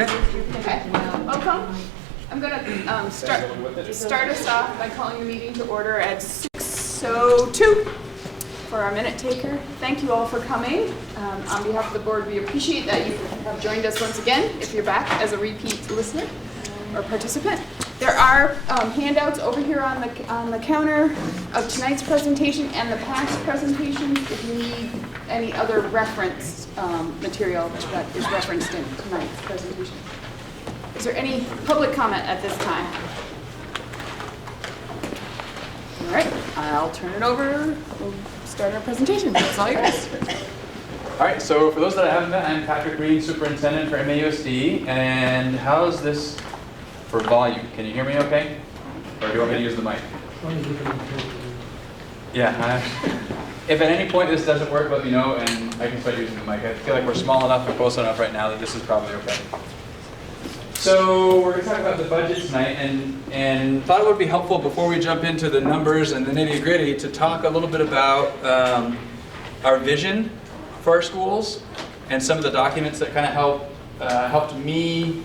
Okay. Okay, welcome. I'm going to start us off by calling the meeting to order at 6:02 for our minute taker. Thank you all for coming. On behalf of the board, we appreciate that you have joined us once again, if you're back as a repeat listener or participant. There are handouts over here on the counter of tonight's presentation and the past presentations if you need any other reference material that is referenced in tonight's presentation. Is there any public comment at this time? All right, I'll turn it over. We'll start our presentation. It's all yours. All right, so for those that I haven't met, I'm Patrick Green, Superintendent for MAUSD. And how's this for volume? Can you hear me okay? Or do you want me to use the mic? Yeah. If at any point this doesn't work, let me know and I can start using the mic. I feel like we're small enough and close enough right now that this is probably okay. So we're going to talk about the budget tonight, and thought it would be helpful before we jump into the numbers and the nitty-gritty to talk a little bit about our vision for our schools and some of the documents that kind of helped me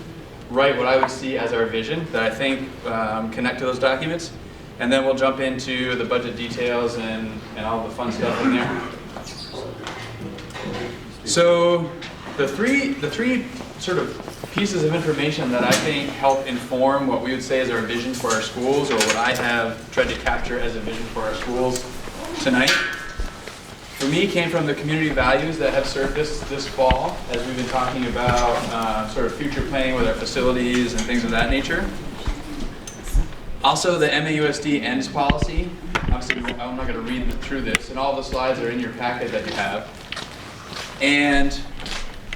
write what I would see as our vision that I think connect to those documents. And then we'll jump into the budget details and all the fun stuff in there. So the three sort of pieces of information that I think help inform what we would say is our vision for our schools, or what I have tried to capture as a vision for our schools tonight, for me came from the community values that have surfaced this fall as we've been talking about sort of future planning with our facilities and things of that nature. Also the MAUSD ends policy. Obviously I'm not going to read through this, and all the slides are in your packet that you have. And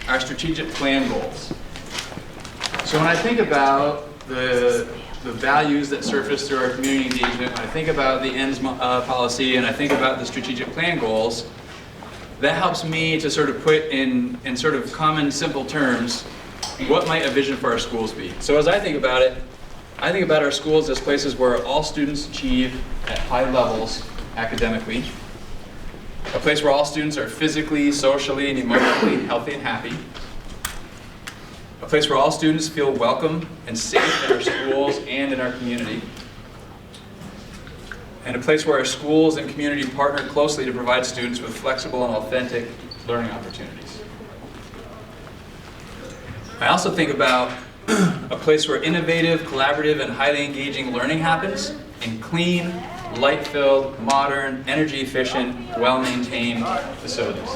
our strategic plan goals. So when I think about the values that surface through our community engagement, when I think about the ends policy and I think about the strategic plan goals, that helps me to sort of put in sort of common, simple terms, what might a vision for our schools be? So as I think about it, I think about our schools as places where all students achieve at high levels academically, a place where all students are physically, socially, and emotionally healthy and happy, a place where all students feel welcome and safe in our schools and in our community, and a place where our schools and community partner closely to provide students with flexible and authentic learning opportunities. I also think about a place where innovative, collaborative, and highly engaging learning happens in clean, light-filled, modern, energy-efficient, well-maintained facilities,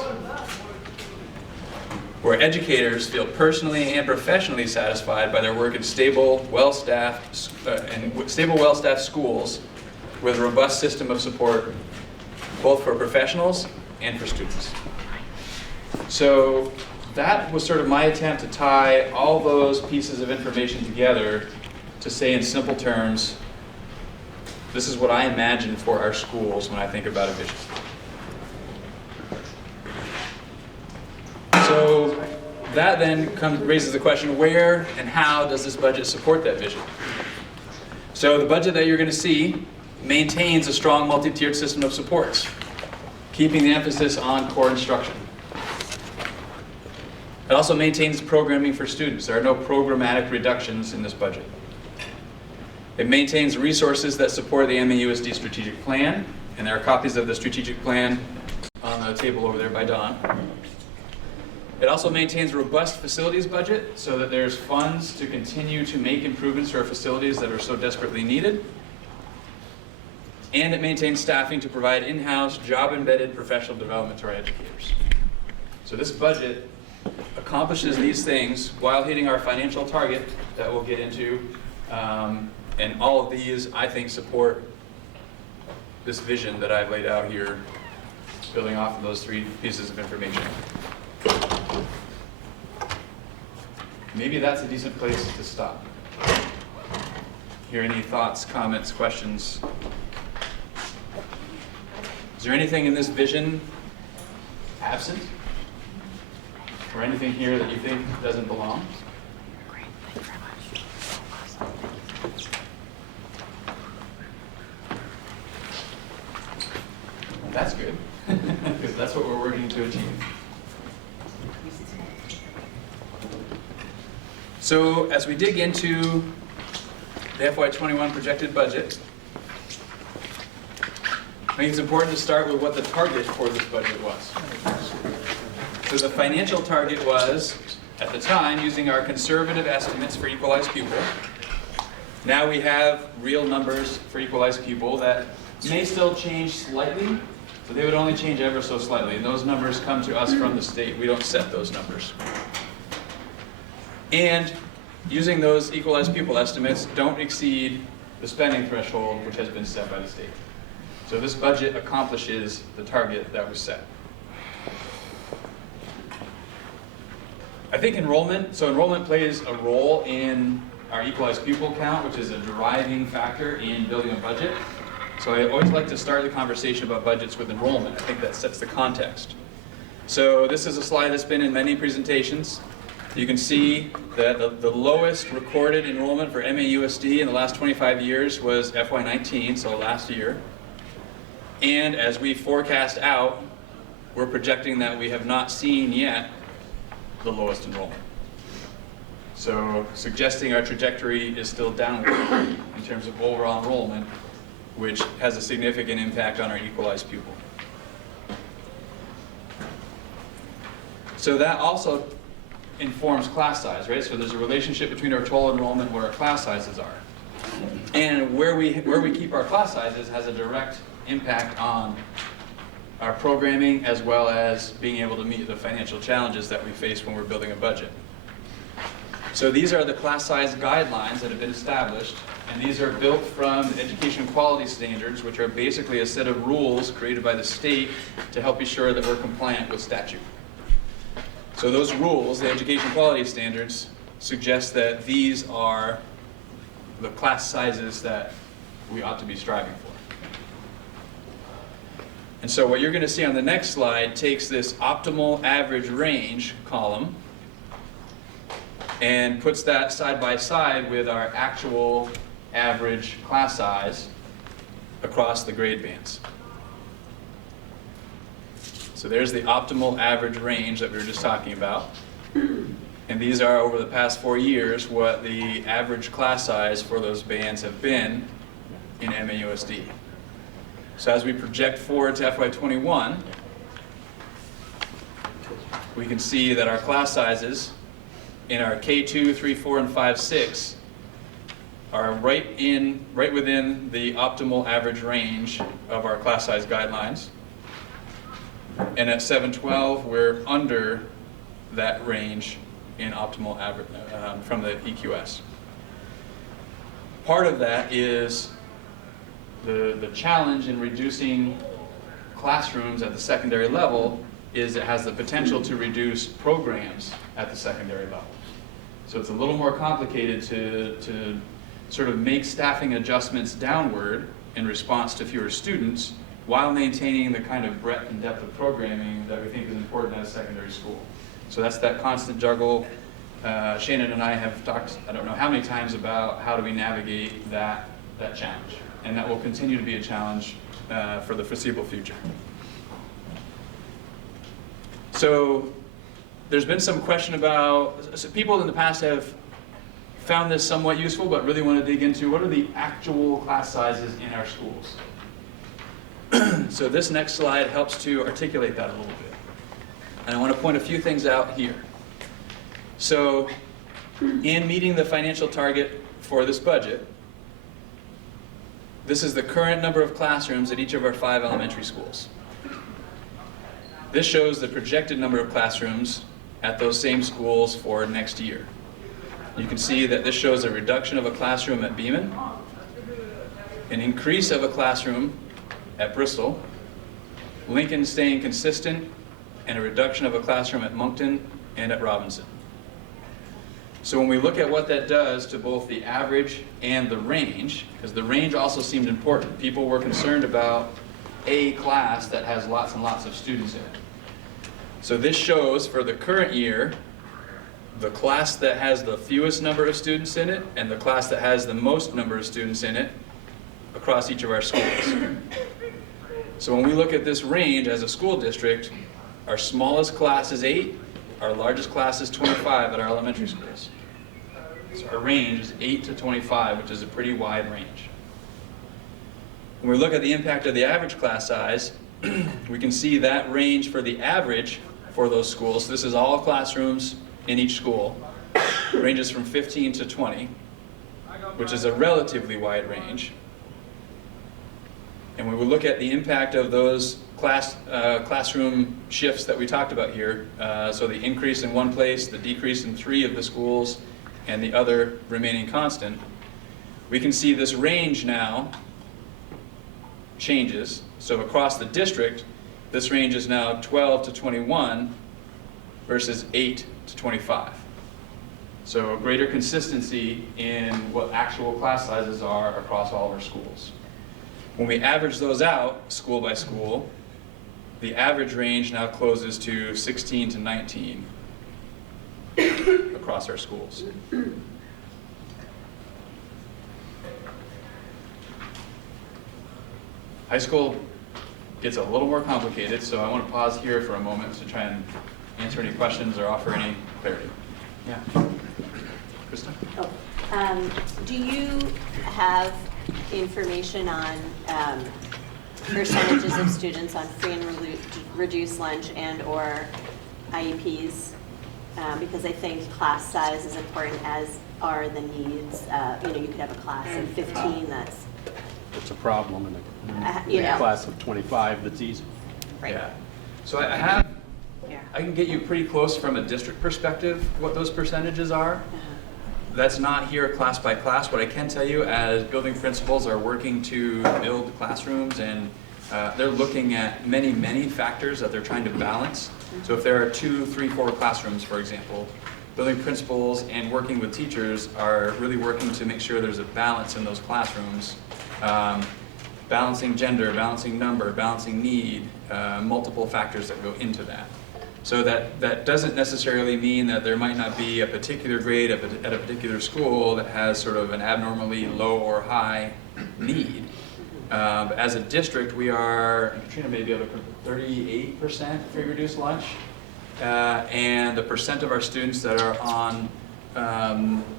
where educators feel personally and professionally satisfied by their work in stable, well-staffed schools with a robust system of support, both for professionals and for students. So that was sort of my attempt to tie all those pieces of information together to say in simple terms, this is what I imagine for our schools when I think about a vision. So that then raises the question, where and how does this budget support that vision? So the budget that you're going to see maintains a strong multi-tiered system of supports, keeping the emphasis on core instruction. It also maintains programming for students. There are no programmatic reductions in this budget. It maintains resources that support the MAUSD strategic plan, and there are copies of the strategic plan on the table over there by Don. It also maintains a robust facilities budget so that there's funds to continue to make improvements to our facilities that are so desperately needed. And it maintains staffing to provide in-house, job-embedded professional development to our educators. So this budget accomplishes these things while hitting our financial target that we'll get into. And all of these, I think, support this vision that I've laid out here, building off of those three pieces of information. Maybe that's a decent place to stop. Hear any thoughts, comments, questions? Is there anything in this vision absent? Or anything here that you think doesn't belong? Great, thank you very much. That's good, because that's what we're working to achieve. So as we dig into the FY21 projected budget, I think it's important to start with what the target for this budget was. So the financial target was, at the time, using our conservative estimates for equalized pupil. Now we have real numbers for equalized pupil that may still change slightly, so they would only change ever so slightly. And those numbers come to us from the state. We don't set those numbers. And using those equalized pupil estimates don't exceed the spending threshold which has been set by the state. So this budget accomplishes the target that was set. I think enrollment plays a role in our equalized pupil count, which is a driving factor in building a budget. So I always like to start the conversation about budgets with enrollment. I think that sets the context. So this is a slide that's been in many presentations. You can see that the lowest recorded enrollment for MAUSD in the last 25 years was FY19, so last year. And as we forecast out, we're projecting that we have not seen yet the lowest enrollment. So suggesting our trajectory is still downward in terms of overall enrollment, which has a significant impact on our equalized pupil. So that also informs class size, right? So there's a relationship between our total enrollment and what our class sizes are. And where we keep our class sizes has a direct impact on our programming, as well as being able to meet the financial challenges that we face when we're building a budget. So these are the class size guidelines that have been established, and these are built from the education quality standards, which are basically a set of rules created by the state to help be sure that we're compliant with statute. So those rules, the education quality standards, suggest that these are the class sizes that we ought to be striving for. And so what you're going to see on the next slide takes this optimal average range column and puts that side by side with our actual average class size across the grade bands. So there's the optimal average range that we were just talking about. And these are, over the past 4 years, what the average class size for those bands have been in MAUSD. So as we project forward to FY21, we can see that our class sizes in our K2, 3, 4, and 5, 6 are right within the optimal average range of our class size guidelines. And at 712, we're under that range in optimal average from the EQS. Part of that is the challenge in reducing classrooms at the secondary level is it has the potential to reduce programs at the secondary level. So it's a little more complicated to sort of make staffing adjustments downward in response to fewer students while maintaining the kind of breadth and depth of programming that we think is important at a secondary school. So that's that constant juggle. Shannon and I have talked, I don't know how many times, about how do we navigate that challenge. And that will continue to be a challenge for the foreseeable future. So there's been some question about, so people in the past have found this somewhat useful, but really want to dig into what are the actual class sizes in our schools. So this next slide helps to articulate that a little bit. And I want to point a few things out here. So in meeting the financial target for this budget, this is the current number of classrooms at each of our 5 elementary schools. This shows the projected number of classrooms at those same schools for next year. You can see that this shows a reduction of a classroom at Beeman, an increase of a classroom at Bristol, Lincoln staying consistent, and a reduction of a classroom at Moncton and at Robinson. So when we look at what that does to both the average and the range, because the range also seemed important. People were concerned about a class that has lots and lots of students in it. So this shows for the current year, the class that has the fewest number of students in it and the class that has the most number of students in it across each of our schools. So when we look at this range as a school district, our smallest class is 8, our largest class is 25 at our elementary schools. So our range is 8 to 25, which is a pretty wide range. When we look at the impact of the average class size, we can see that range for the average for those schools. This is all classrooms in each school. Ranges from 15 to 20, which is a relatively wide range. And when we look at the impact of those classroom shifts that we talked about here, so the increase in one place, the decrease in 3 of the schools, and the other remaining constant, we can see this range now changes. So across the district, this range is now 12 to 21 versus 8 to 25. So greater consistency in what actual class sizes are across all of our schools. When we average those out, school by school, the average range now closes to 16 to 19 across our schools. High school gets a little more complicated, so I want to pause here for a moment to try and answer any questions or offer any clarity. Yeah. Krista? Do you have information on percentages of students on free and reduced lunch and or IEPs? Because I think class size is important, as are the needs. You could have a class of 15 that's... It's a problem in a class of 25 that's easy. Right. Yeah. So I can get you pretty close from a district perspective what those percentages are. That's not here class by class. What I can tell you, as building principals are working to build classrooms, and they're looking at many, many factors that they're trying to balance. So if there are 2, 3, 4 classrooms, for example, building principals and working with teachers are really working to make sure there's a balance in those classrooms. Balancing gender, balancing number, balancing need, multiple factors that go into that. So that doesn't necessarily mean that there might not be a particular grade at a particular school that has sort of an abnormally low or high need. But as a district, we are, and Katrina may be able to, 38% free reduced lunch. And the percent of our students that are on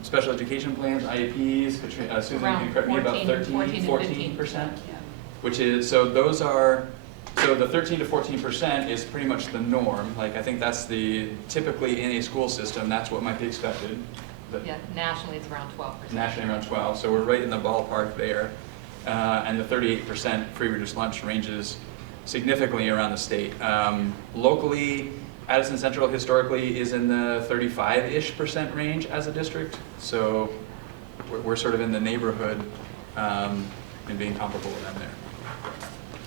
special education plans, IEPs, Katrina, Susan, you can correct me, about 14%. Which is, so those are, so the 13 to 14% is pretty much the norm. Like, I think that's typically in a school system, that's what might be expected. But yeah, nationally it's around 12%. Nationally around 12, so we're right in the ballpark there. And the 38% free reduced lunch ranges significantly around the state. Locally, Addison Central historically is in the 35-ish% range as a district. So we're sort of in the neighborhood and being comparable with them there.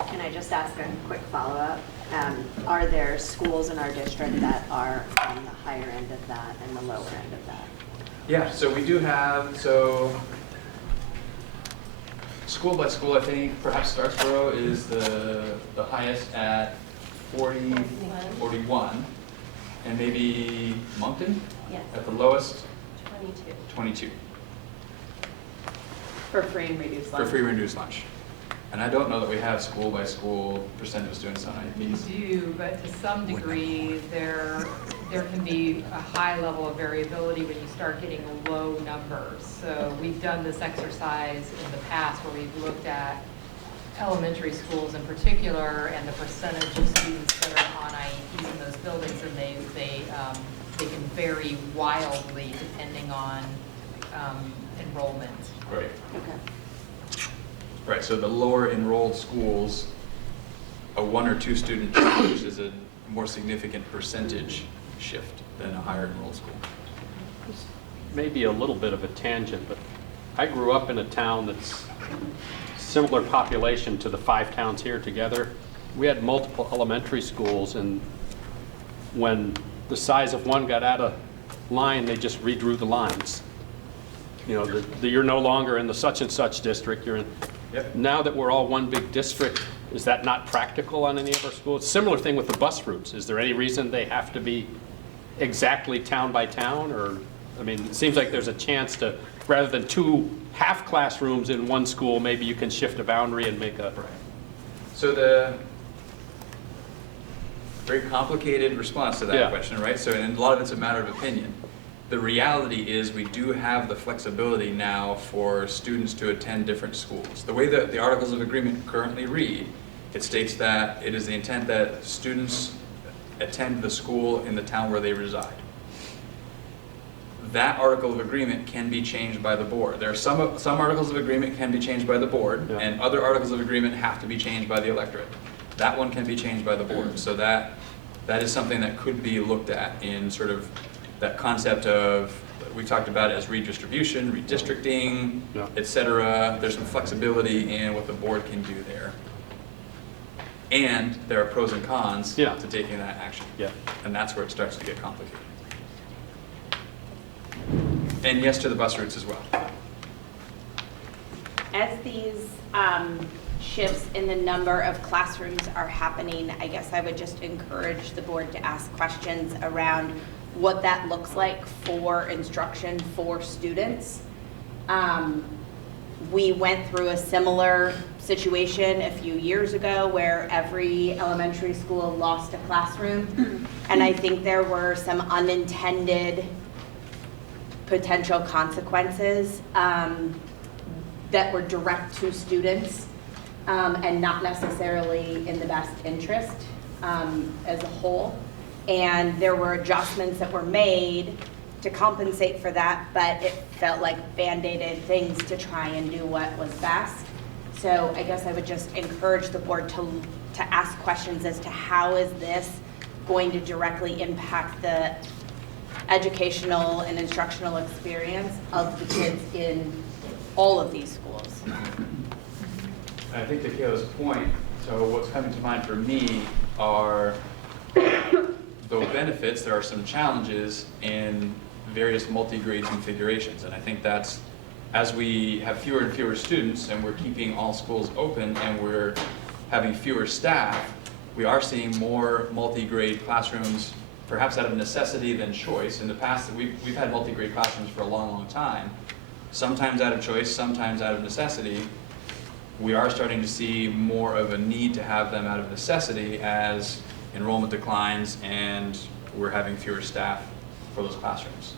Can I just ask a quick follow-up? Are there schools in our district that are on the higher end of that and the lower end of that? Yeah, so we do have, so school by school, I think perhaps Starksboro is the highest at 41, and maybe Moncton Yes. at the lowest, 22. 22 For free and reduced lunch. for free and reduced lunch. And I don't know that we have school by school percentage of students on We IEPs. do, but to some degree, there can be a high level of variability when you start getting low numbers. So we've done this exercise in the past where we've looked at elementary schools in particular and the percentage of students that are on IEPs in those buildings, and they can vary wildly depending on enrollment. Right. Okay. Right, so the lower enrolled schools, a 1 or 2 student change is a more significant percentage shift than a higher enrolled school. Maybe a little bit of a tangent, but I grew up in a town that's similar population to the 5 towns here together. We had multiple elementary schools, and when the size of one got out of line, they just redrew the lines. You know, you're no longer in the such and such district, you're in. Yep. Now that we're all one big district, is that not practical on any of our schools? Similar thing with the bus routes. Is there any reason they have to be exactly town by town? Or, I mean, it seems like there's a chance to, rather than 2 half classrooms in one school, maybe you can shift a boundary and make a. So the very complicated response to that Yeah. question, right? So and a lot of it's a matter of opinion. the reality is we do have the flexibility now for students to attend different schools. The way that the Articles of Agreement currently read, it states that it is the intent that students attend the school in the town where they reside. That Article of Agreement can be changed by the board. There are some Articles of Agreement can be changed by the board, Yeah. and other Articles of Agreement have to be changed by the electorate. That one can be changed by the board. So that is something that could be looked at in sort of that concept of, we talked about it as redistribution, redistricting, Yeah. et cetera. There's some flexibility in what the board can do there. And there are pros and cons Yeah. to taking that action. Yeah. And that's where it starts to get complicated. And yes to the bus routes as well. As these shifts in the number of classrooms are happening, I guess I would just encourage the board to ask questions around what that looks like for instruction for students. We went through a similar situation a few years ago where every elementary school lost a classroom. And I think there were some unintended potential consequences that were direct to students and not necessarily in the best interest as a whole. And there were adjustments that were made to compensate for that, but it felt like band-aided things to try and do what was best. So I guess I would just encourage the board to ask questions as to how is this going to directly impact the educational and instructional experience of the kids in all of these schools. I think to Kayla's point, so what's coming to mind for me are the benefits. There are some challenges in various multi-grade configurations, and I think that's, as we have fewer and fewer students and we're keeping all schools open and we're having fewer staff, we are seeing more multi-grade classrooms, perhaps out of necessity than choice. In the past, we've had multi-grade classrooms for a long, long time, sometimes out of choice, sometimes out of necessity. We are starting to see more of a need to have them out of necessity as enrollment declines and we're having fewer staff for those classrooms.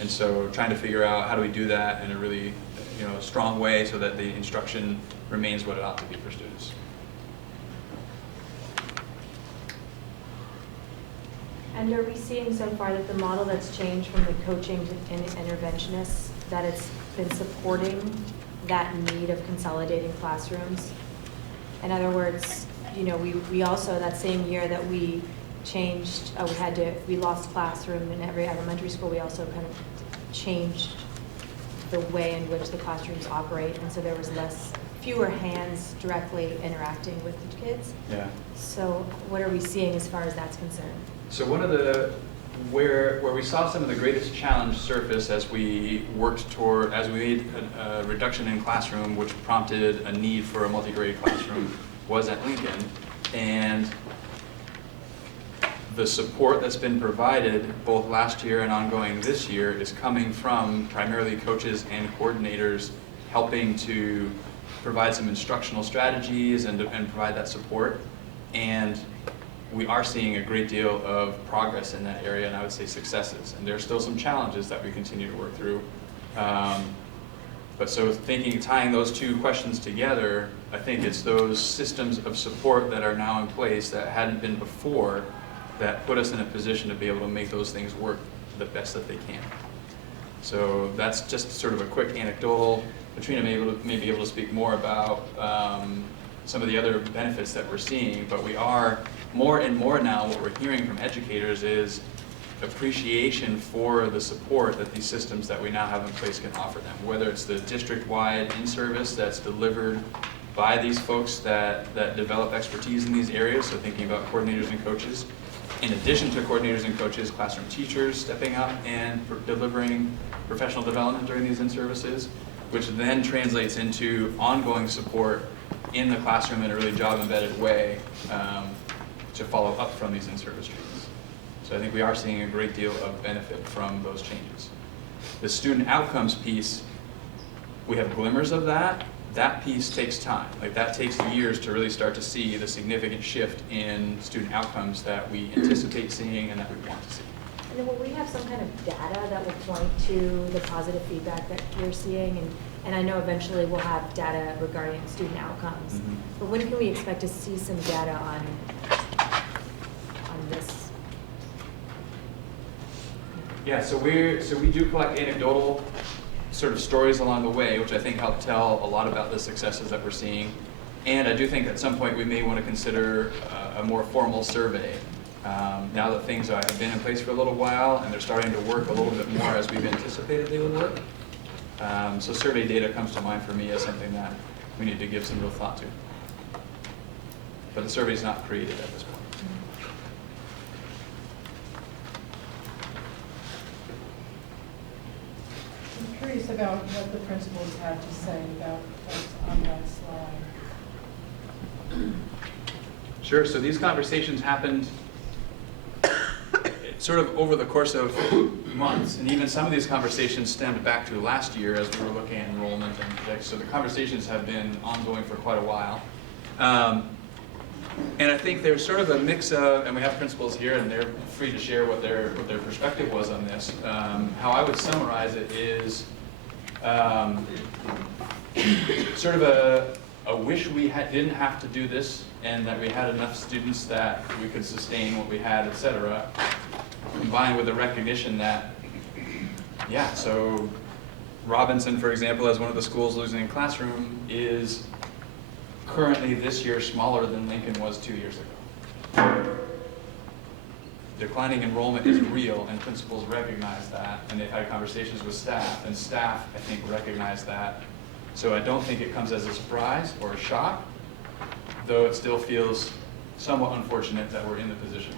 And so trying to figure out how do we do that in a really strong way so that the instruction remains what it ought to be for students. And are we seeing so far that the model that's changed from the coaching to interventionists, that it's been supporting that need of consolidating classrooms? In other words, we also, that same year that we changed, we lost classroom in every elementary school, we also kind of changed the way in which the classrooms operate, and so there was fewer hands directly interacting with the kids. Yeah. So what are we seeing as far as that's concerned? So one of where we saw some of the greatest challenge surface as we made a reduction in classroom, which prompted a need for a multi-grade classroom, was at Lincoln. And the support that's been provided both last year and ongoing this year is coming from primarily coaches and coordinators helping to provide some instructional strategies and provide that support. And we are seeing a great deal of progress in that area, and I would say successes. And there are still some challenges that we continue to work through. But so tying those two questions together, I think it's those systems of support that are now in place that hadn't been before that put us in a position to be able to make those things work the best that they can. So that's just sort of a quick anecdotal. Katrina may be able to speak more about some of the other benefits that we're seeing, but we are more and more now, what we're hearing from educators is appreciation for the support that these systems that we now have in place can offer them, whether it's the district-wide in-service that's delivered by these folks that develop expertise in these areas, so thinking about coordinators and coaches. In addition to coordinators and coaches, classroom teachers stepping up and delivering professional development during these in-services, which then translates into ongoing support in the classroom in a really job-embedded way to follow up from these in-service treatments. So I think we are seeing a great deal of benefit from those changes. The student outcomes piece, we have glimmers of that. That piece takes time. That takes years to really start to see the significant shift in student outcomes that we anticipate seeing and that we want to see. And then will we have some kind of data that will point to the positive feedback that you're seeing? And I know eventually we'll have data regarding student outcomes. Mhm. But when can we expect to see some data on this? Yeah, so we do collect anecdotal sort of stories along the way, which I think help tell a lot about the successes that we're seeing. And I do think at some point we may want to consider a more formal survey. Now that things have been in place for a little while and they're starting to work a little bit more as we've anticipated they would work. So survey data comes to mind for me as something that we need to give some real thought to. But the survey is not created at this point. I'm curious about what the principals had to say about what's on that slide. Sure, so these conversations happened sort of over the course of months, and even some of these conversations stemmed back to last year as we were looking at enrollment, and so the conversations have been ongoing for quite a while. And I think there's sort of a mix of, and we have principals here, and they're free to share what their perspective was on this. How I would summarize it is sort of a wish we didn't have to do this, and that we had enough students that we could sustain what we had, et cetera, combined with the recognition that, yeah, so Robinson, for example, as one of the schools losing a classroom, is currently this year smaller than Lincoln was 2 years ago. Declining enrollment is real, and principals recognize that, and they've had conversations with staff, and staff, I think, recognize that. So I don't think it comes as a surprise or a shock, though it still feels somewhat unfortunate that we're in the position.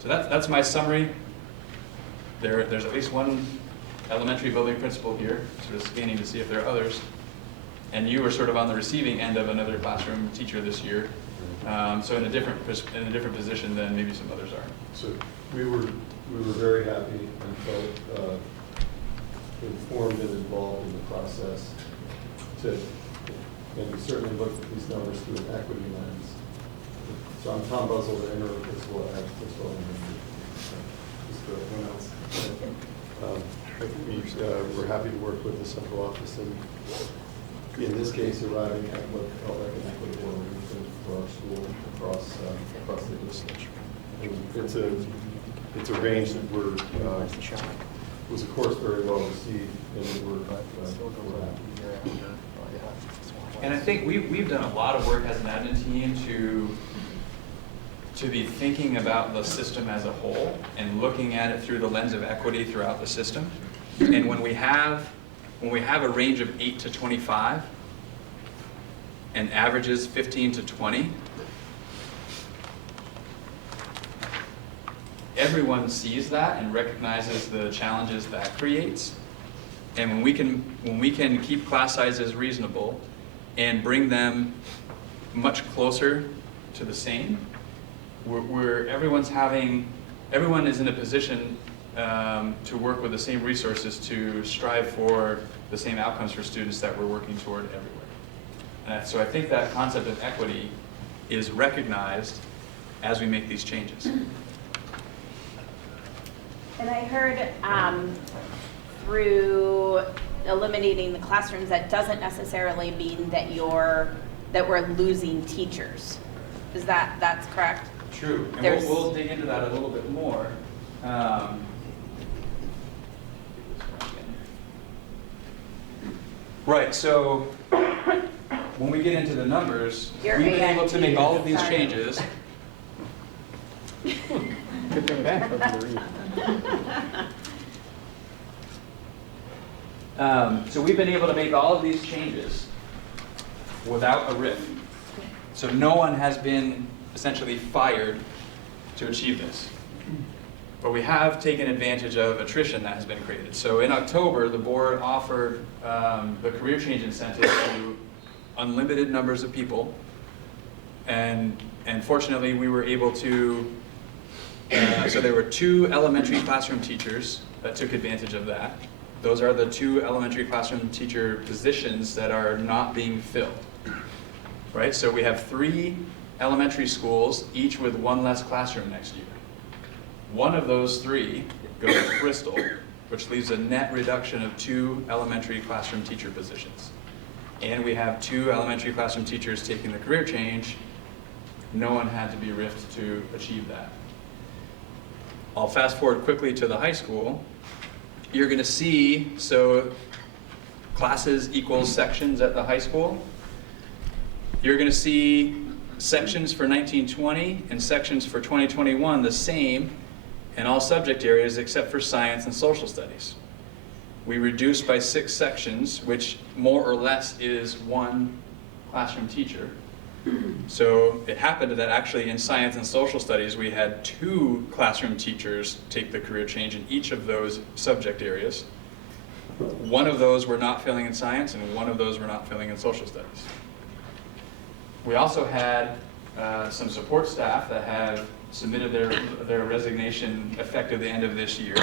So that's my summary. There's at least one elementary building principal here, sort of scanning to see if there are others. And you were sort of on the receiving end of another classroom teacher this year, so in a different position than maybe some others are. So we were very happy and felt informed and involved in the process. And we certainly looked at these numbers through an equity lens. So I'm Tom Buzzell, the interim principal at Principal, and just everyone else. We're happy to work with the central office and in this case arriving at what felt like an equitable arrangement for our school across the district. And it's a range that was of course very well received, and we're happy. And I think we've done a lot of work as an admin team to be thinking about the system as a whole and looking at it through the lens of equity throughout the system. And when we have a range of 8 to 25 and averages 15 to 20, everyone sees that and recognizes the challenges that creates. And when we can keep class sizes reasonable and bring them much closer to the same, everyone is in a position to work with the same resources to strive for the same outcomes for students that we're working toward everywhere. And so I think that concept of equity is recognized as we make these changes. And I heard through eliminating the classrooms, that doesn't necessarily mean that we're losing teachers. That's correct? True, and we'll dig into that a little bit more. Right, so when we get into the numbers, we've been able to make all of these changes. Good thing back. So we've been able to make all of these changes without a RIF. So no one has been essentially fired to achieve this. But we have taken advantage of attrition that has been created. So in October, the board offered the career change incentive to unlimited numbers of people. And fortunately, we were able to, so there were 2 elementary classroom teachers that took advantage of that. Those are the 2 elementary classroom teacher positions that are not being filled. Right, so we have 3 elementary schools, each with 1 less classroom next year. One of those 3 goes to Bristol, which leaves a net reduction of 2 elementary classroom teacher positions. And we have 2 elementary classroom teachers taking the career change. No one had to be RIFed to achieve that. I'll fast forward quickly to the high school. You're going to see, so classes equals sections at the high school. You're going to see sections for 1920 and sections for 2021 the same in all subject areas except for science and social studies. We reduced by 6 sections, which more or less is 1 classroom teacher. So it happened that actually in science and social studies we had 2 classroom teachers take the career change in each of those subject areas. 1 of those were not filling in science and 1 of those were not filling in social studies. We also had some support staff that have submitted their resignation effective the end of this year,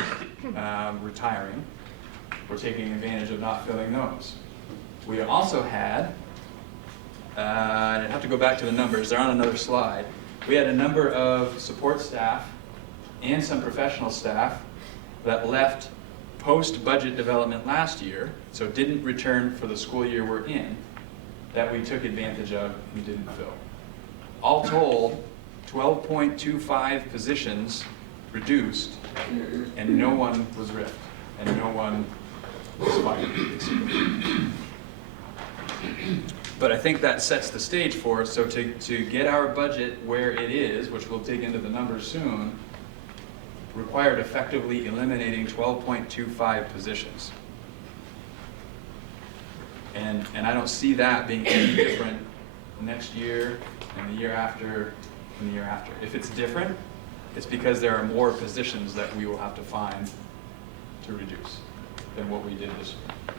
retiring. We're taking advantage of not filling those. We also had, I have to go back to the numbers, they're on another slide. We had a number of support staff and some professional staff that left post-budget development last year, so didn't return for the school year we're in, that we took advantage of and didn't fill. All told, 12.25 positions reduced, and no one was RIFed, and no one was fired. But I think that sets the stage for us. So to get our budget where it is, which we'll dig into the numbers soon, required effectively eliminating 12.25 positions. And I don't see that being any different next year and the year after and the year after. If it's different, it's because there are more positions that we will have to find to reduce than what we did this year.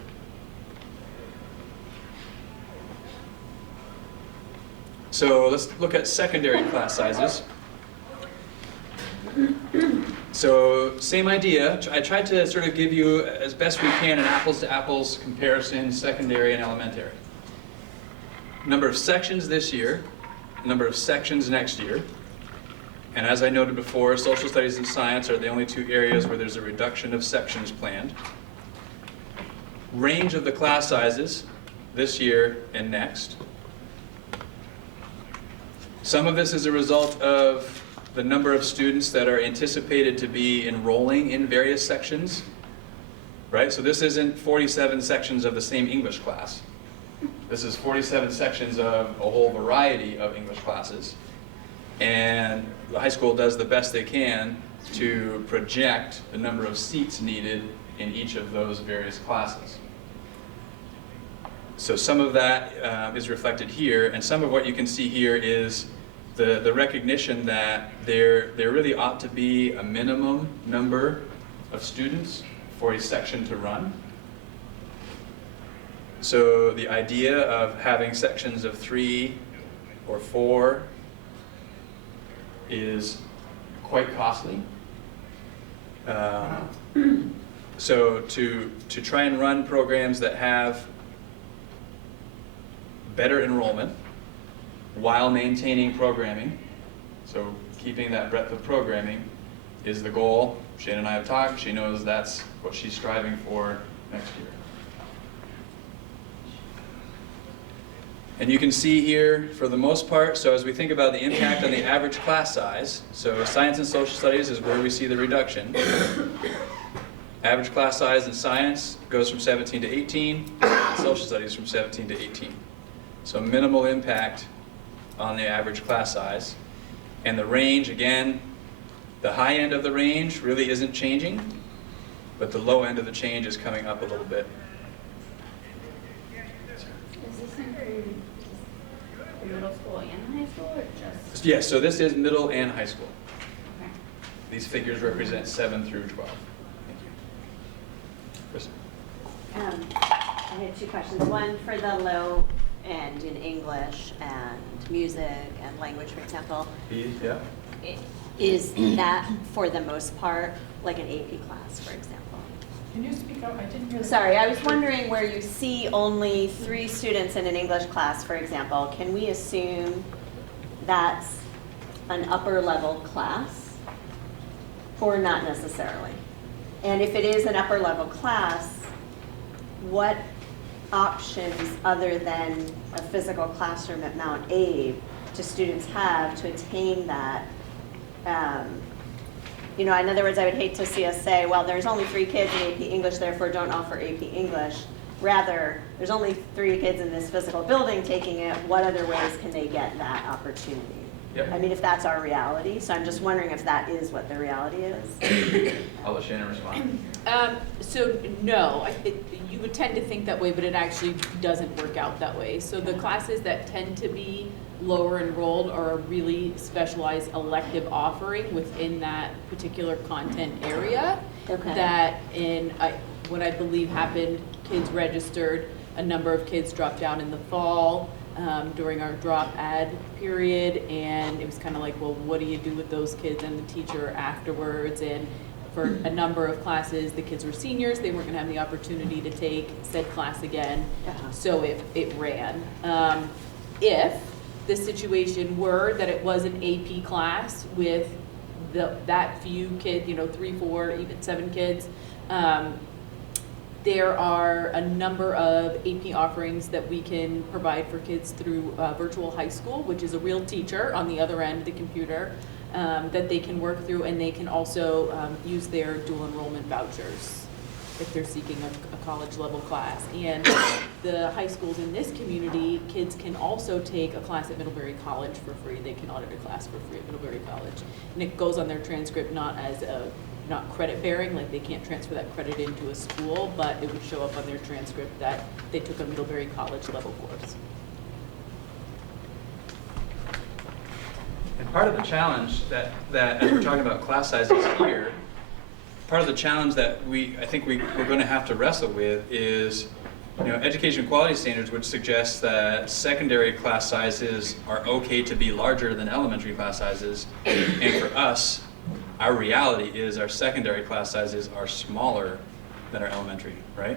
So let's look at secondary class sizes. So same idea. I tried to sort of give you, as best we can, an apples to apples comparison, secondary and elementary. Number of sections this year, number of sections next year. And as I noted before, social studies and science are the only 2 areas where there's a reduction of sections planned. Range of the class sizes this year and next. Some of this is a result of the number of students that are anticipated to be enrolling in various sections, right? So this isn't 47 sections of the same English class. This is 47 sections of a whole variety of English classes. And the high school does the best they can to project the number of seats needed in each of those various classes. So some of that is reflected here, and some of what you can see here is the recognition that there really ought to be a minimum number of students for a section to run. So the idea of having sections of 3 or 4 is quite costly. So to try and run programs that have better enrollment while maintaining programming, so keeping that breadth of programming is the goal. Shane and I have talked. She knows that's what she's striving for next year. And you can see here, for the most part, so as we think about the impact on the average class size, so science and social studies is where we see the reduction. Average class size in science goes from 17 to 18, and social studies from 17 to 18. So minimal impact on the average class size. And the range, again, the high end of the range really isn't changing, but the low end of the change is coming up a little bit. Is this include the middle school and high school, or just? Yes, so this is middle and high school. Okay. These figures represent 7 through 12. Thank you. Kristen? I had 2 questions. One for the low end in English and music and language, for example. Yeah. Is that, for the most part, like an AP class, for example? Can you speak up? I didn't hear. Sorry, I was wondering where you see only 3 students in an English class, for example, can we assume that's an upper level class? or not necessarily? And if it is an upper level class, what options other than a physical classroom at Mount Abe do students have to attain that? You know, in other words, I would hate to see us say, well, there's only 3 kids in AP English, therefore don't offer AP English. Rather, there's only 3 kids in this physical building taking it. What other ways can they get that opportunity? Yep. I mean, if that's our reality. So I'm just wondering if that is what the reality is. I'll let Shannon respond. So no, you would tend to think that way, but it actually doesn't work out that way. So the classes that tend to be lower enrolled are a really specialized elective offering within that particular content area. Okay. That what I believe happened, kids registered, a number of kids dropped out in the fall during our drop ad period, and it was kind of like, well, what do you do with those kids and the teacher afterwards? And for a number of classes, the kids were seniors, they weren't gonna have the opportunity to take said class again, so it ran. If the situation were that it was an AP class with that few kids, 3, 4, even 7 kids, there are a number of AP offerings that we can provide for kids through virtual high school, which is a real teacher on the other end of the computer that they can work through, and they can also use their dual enrollment vouchers if they're seeking a college level class. And the high schools in this community, kids can also take a class at Middlebury College for free. They can audit a class for free at Middlebury College. And it goes on their transcript not as not credit bearing, like they can't transfer that credit into a school, but it would show up on their transcript that they took a Middlebury College level course. And part of the challenge that as we're talking about class sizes here, part of the challenge that I think we're going to have to wrestle with is, education quality standards would suggest that secondary class sizes are okay to be larger than elementary class sizes, and for us, our reality is our secondary class sizes are smaller than our elementary, right?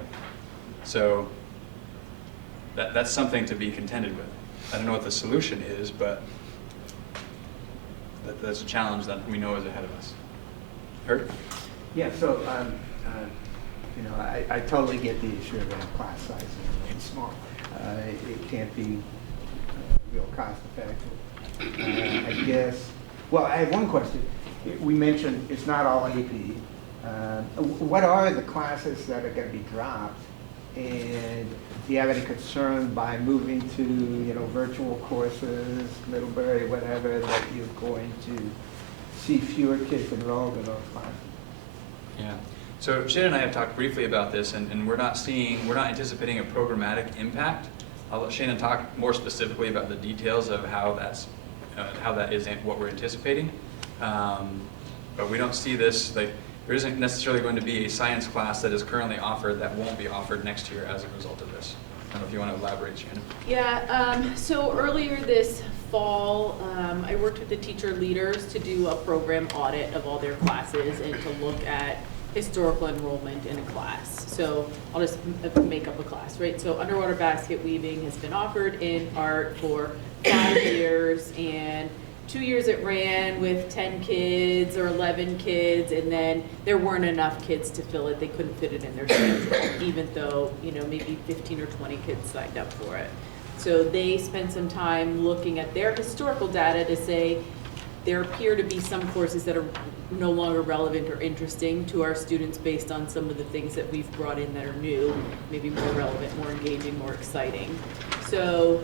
So that's something to be contended with. I don't know what the solution is, but that's a challenge that we know is ahead of us. Kurt? Yeah, so, I totally get the issue of that class size and small. It can't be real cost effective. I guess, well, I have one question. We mentioned it's not all AP. What are the classes that are going to be dropped? And do you have any concern by moving to, virtual courses, Middlebury, whatever, that you're going to see fewer kids enrolled in those classes? Yeah. So Shannon and I have talked briefly about this, and we're not anticipating a programmatic impact. I'll let Shannon talk more specifically about the details of how that is what we're anticipating. But we don't see this, there isn't necessarily going to be a science class that is currently offered that won't be offered next year as a result of this. I don't know if you want to elaborate, Shannon. Yeah, so earlier this fall, I worked with the teacher leaders to do a program audit of all their classes and to look at historical enrollment in a class. So I'll just make up a class, right? So underwater basket weaving has been offered in art for 5 years, and 2 years it ran with 10 kids or 11 kids, and then there weren't enough kids to fill it. They couldn't fit it in their schedule, even though, maybe 15 or 20 kids signed up for it. So they spent some time looking at their historical data to say there appear to be some courses that are no longer relevant or interesting to our students based on some of the things that we've brought in that are new, maybe more relevant, more engaging, more exciting. So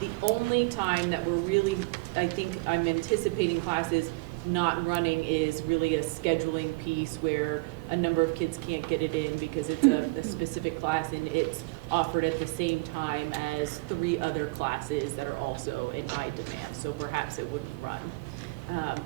the only time that we're really, I think I'm anticipating classes not running is really a scheduling piece where a number of kids can't get it in because it's a specific class and it's offered at the same time as 3 other classes that are also in high demand, so perhaps it wouldn't run.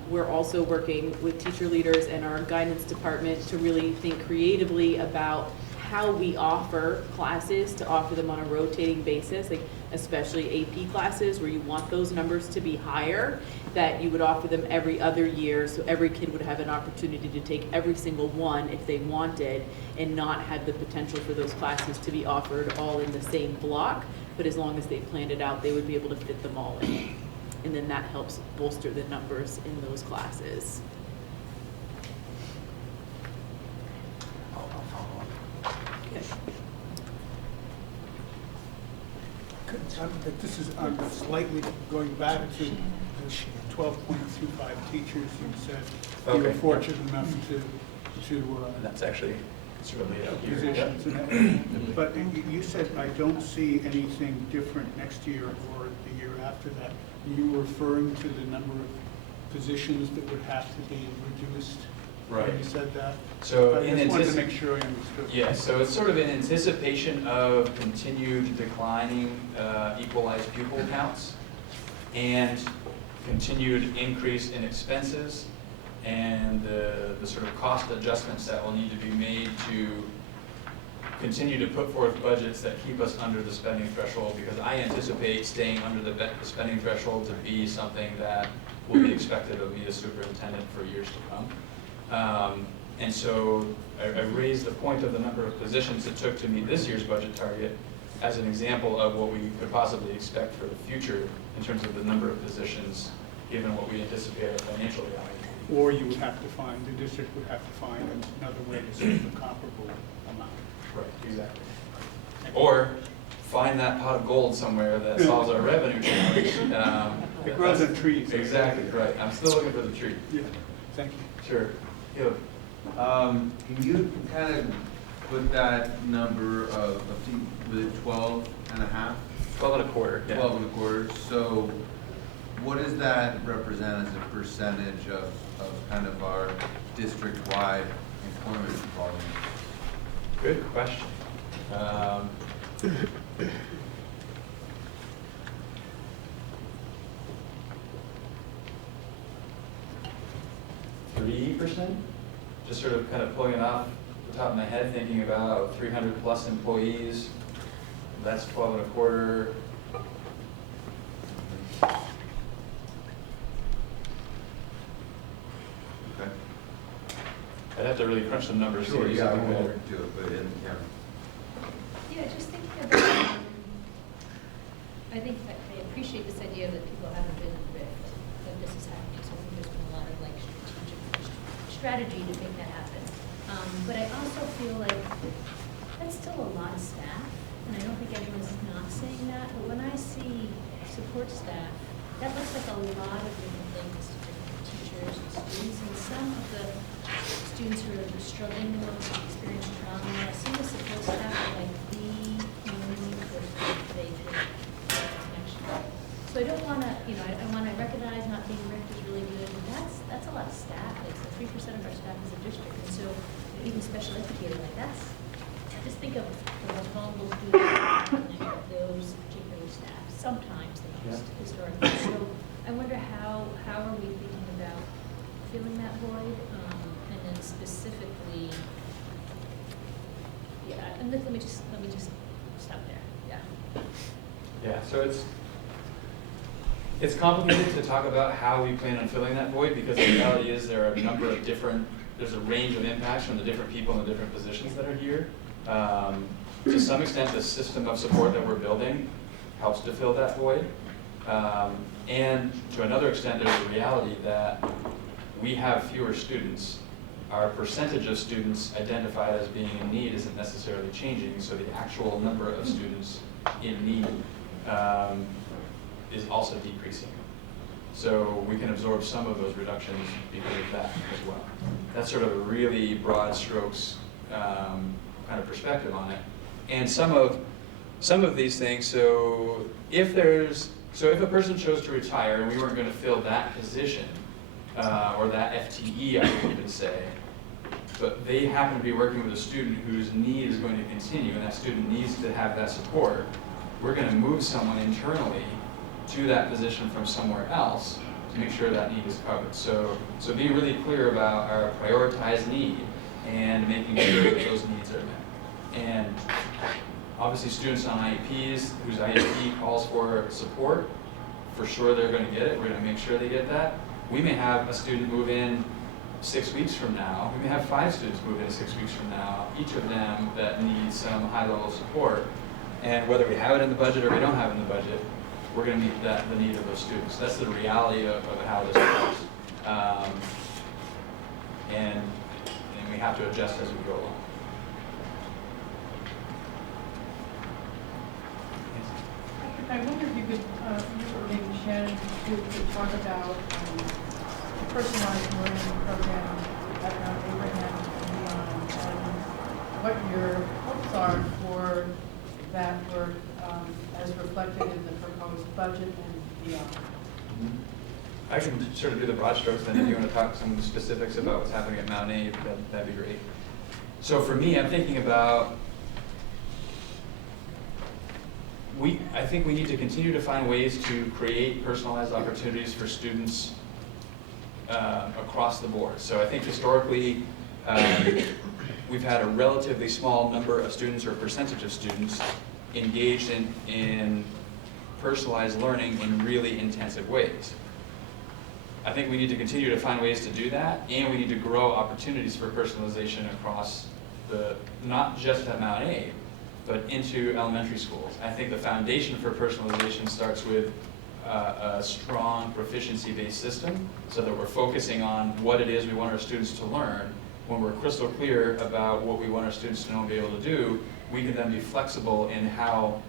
We're also working with teacher leaders and our guidance department to really think creatively about how we offer classes, to offer them on a rotating basis, like especially AP classes where you want those numbers to be higher, that you would offer them every other year so every kid would have an opportunity to take every single one if they wanted and not have the potential for those classes to be offered all in the same block, but as long as they planned it out, they would be able to fit them all in. And then that helps bolster the numbers in those classes. This is, I'm slightly going back to the 12.25 teachers you said you were Okay. fortunate enough to And that's actually sort of laid out here. positions. But you said, I don't see anything different next year or the year after that. Are you referring to the number of positions that would have to be reduced? Right. When you said that? So I in just wanted to antici- make sure I understood. Yeah, so it's sort of in anticipation of continued declining equalized pupil counts and continued increase in expenses and the sort of cost adjustments that will need to be made to continue to put forth budgets that keep us under the spending threshold, because I anticipate staying under the spending threshold to be something that will be expected of me as superintendent for years to come. And so I raised the point of the number of positions it took to meet this year's budget target as an example of what we could possibly expect for the future in terms of the number of positions, given what we anticipate our financial reality. Or you would have to find, the district would have to find another way to save a comparable amount. Right, exactly. Or find that pot of gold somewhere that solves our revenue challenge. It grows on trees. Exactly, right. I'm still looking for the tree. Yeah, thank you. Sure. Caleb. Can you kind of put that number of, was it 12 and a half? 12 and a quarter. Yeah. 12 and a quarter. So what does that represent as a percentage of kind of our district-wide employment volume? Good question. 3%? Just sort of kind of pulling it off the top of my head, thinking about 300 plus employees. That's 12 and a quarter. Okay. I'd have to really crunch some numbers. Sure, here, yeah, I something won't better. do it, but yeah. Yeah, just thinking about, I think that I appreciate this idea that people haven't been ripped, that this is happening, so I think there's been a lot of like strategic strategy to make that happen. But I also feel like that's still a lot of staff, and I don't think anyone's not saying that, but when I see support staff, that looks like a lot of different things to different teachers and students, and some of the students who are struggling the most, experience trauma, some of the support staff are like the only person they can connection. So I don't want to, I want to recognize not being ripped is really good, but that's a lot of staff. Like, so 3% of our staff is a district, and so even special educator, like that's, I just think of the vulnerable students, and those particular staff, sometimes the most historically. So I wonder how are we thinking about filling that void, and then specifically, and let me just stop there. Yeah. Yeah, so it's complicated to talk about how we plan on filling that void, because the reality is there are a number of there's a range of impacts from the different people in the different positions that are here. To some extent, the system of support that we're building helps to fill that void. And to another extent, there's a reality that we have fewer students. Our percentage of students identified as being in need isn't necessarily changing, so the actual number of students in need is also decreasing. So we can absorb some of those reductions because of that as well. That's sort of a really broad strokes kind of perspective on it. And some of these things, so if a person chose to retire and we weren't going to fill that position, or that FTE, I would even say, but they happen to be working with a student whose need is going to continue, and that student needs to have that support, we're going to move someone internally to that position from somewhere else to make sure that need is covered. So being really clear about our prioritized need and making sure that those needs are met. And obviously students on IEPs whose IEP calls for support, for sure they're going to get it. We're going to make sure they get that. We may have a student move in 6 weeks from now. We may have 5 students move in 6 weeks from now, each of them that need some high level of support. And whether we have it in the budget or we don't have it in the budget, we're going to meet the need of those students. That's the reality of how this works. And we have to adjust as we go along. I wonder if you could, maybe Shannon, to talk about the personalized learning program at Mount Abraham and beyond, and what your hopes are for that work as reflected in the proposed budget and beyond. I can sort of do the broad strokes, then if you want to talk some specifics about what's happening at Mount A, that'd be great. So for me, I'm thinking about, I think we need to continue to find ways to create personalized opportunities for students across the board. So I think historically, we've had a relatively small number of students or percentage of students engaged in personalized learning in really intensive ways. I think we need to continue to find ways to do that, and we need to grow opportunities for personalization across not just at Mount A, but into elementary schools. I think the foundation for personalization starts with a strong proficiency-based system, so that we're focusing on what it is we want our students to learn. When we're crystal clear about what we want our students to know and be able to do, we can then be flexible in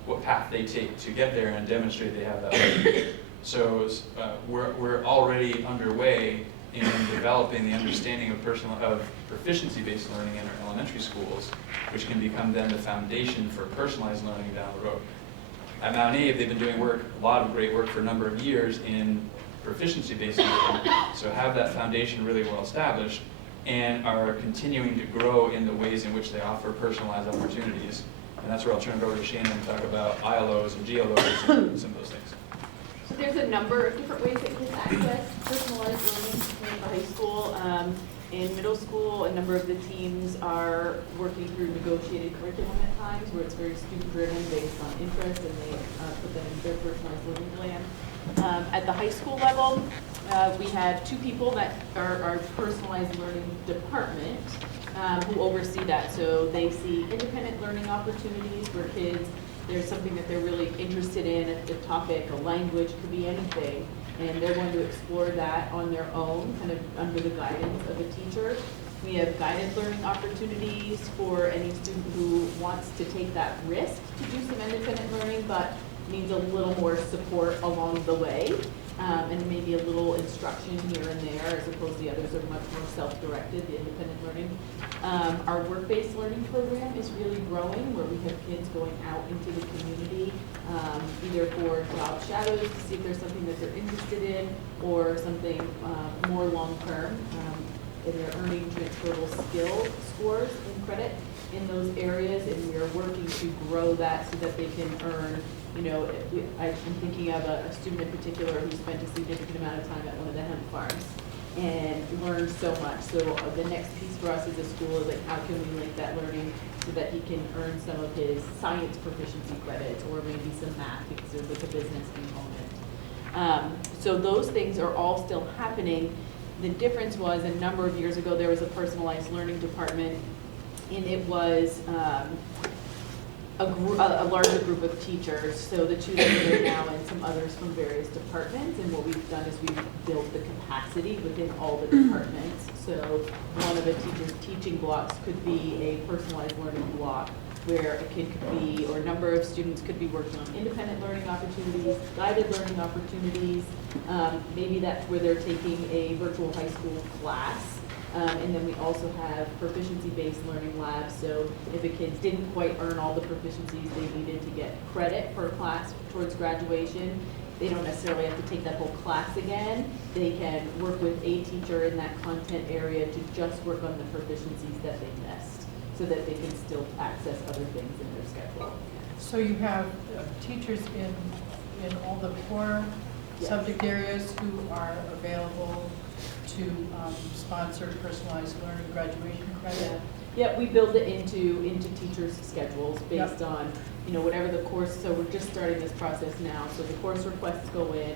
what path they take to get there and demonstrate they have that learning. So we're already underway in developing the understanding of proficiency-based learning in our elementary schools, which can become then the foundation for personalized learning down the road. At Mount Abe, they've been doing a lot of great work for a number of years in proficiency-based learning, so have that foundation really well established, and are continuing to grow in the ways in which they offer personalized opportunities. And that's where I'll turn it over to Shannon and talk about ILOs and GLOs and some of those things. So there's a number of different ways that kids access personalized learning in the high school. In middle school, a number of the teams are working through negotiated curriculum at times, where it's very student-driven based on interest, and they put that in their personalized learning plan. At the high school level, we have two people that are our personalized learning department who oversee that. So they see independent learning opportunities for kids. There's something that they're really interested in, a topic, a language, could be anything, and they're going to explore that on their own, kind of under the guidance of a teacher. We have guided learning opportunities for any student who wants to take that risk to do some independent learning, but needs a little more support along the way, and maybe a little instruction here and there, as opposed to the others are much more self-directed, the independent learning. Our work-based learning program is really growing, where we have kids going out into the community, either for job shadows to see if there's something that they're interested in, or something more long-term. And they're earning transferable skill scores and credit in those areas, and we are working to grow that so that they can earn. I'm thinking of a student in particular who spent a significant amount of time at one of the hemp farms and learned so much. So the next piece for us as a school is like, how can we link that learning so that he can earn some of his science proficiency credits, or maybe some math, because there's like a business component. So those things are all still happening. The difference was, a number of years ago, there was a personalized learning department, and it was a larger group of teachers, so the two that are there now and some others from various departments. And what we've done is we've built the capacity within all the departments. So one of a teacher's teaching blocks could be a personalized learning block, where a kid could be, or a number of students could be working on independent learning opportunities, guided learning opportunities. Maybe that's where they're taking a virtual high school class. And then we also have proficiency-based learning labs. So if a kid didn't quite earn all the proficiencies they needed to get credit for a class towards graduation, they don't necessarily have to take that whole class again. They can work with a teacher in that content area to just work on the proficiencies that they missed, so that they can still access other things in their schedule. So you have teachers in all the core subject areas who are available to sponsor personalized learning graduation credit? Yeah, we build it into teachers' schedules based on, whatever the course. So we're just starting this process now. So the course requests go in,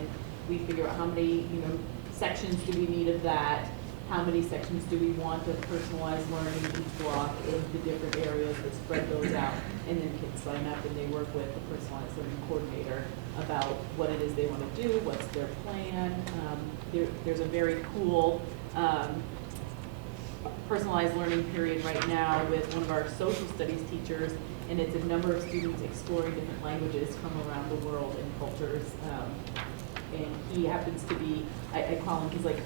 we figure out how many, sections do we need of that, how many sections do we want of personalized learning in each block in the different areas, that spread those out, and then kids sign up and they work with the personalized learning coordinator about what it is they want to do, what's their plan. There's a very cool personalized learning period right now with one of our social studies teachers, and it's a number of students exploring different languages from around the world and cultures. And he happens to be, I call him, he's like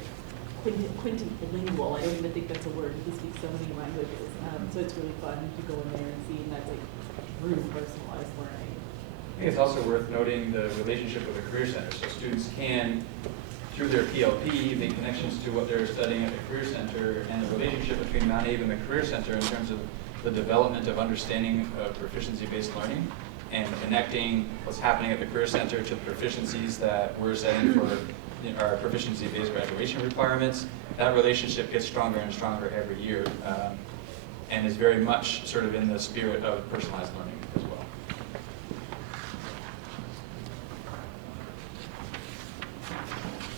quintilingual. I don't even think that's a word. He speaks so many languages. So it's really fun to go in there and see, and that's like really personalized learning. I think it's also worth noting the relationship with the Career Center. So students can, through their PLP, make connections to what they're studying at the Career Center, and the relationship between Mount Abe and the Career Center in terms of the development of understanding of proficiency-based learning and connecting what's happening at the Career Center to the proficiencies that we're setting for our proficiency-based graduation requirements. That relationship gets stronger and stronger every year, and is very much sort of in the spirit of personalized learning as well.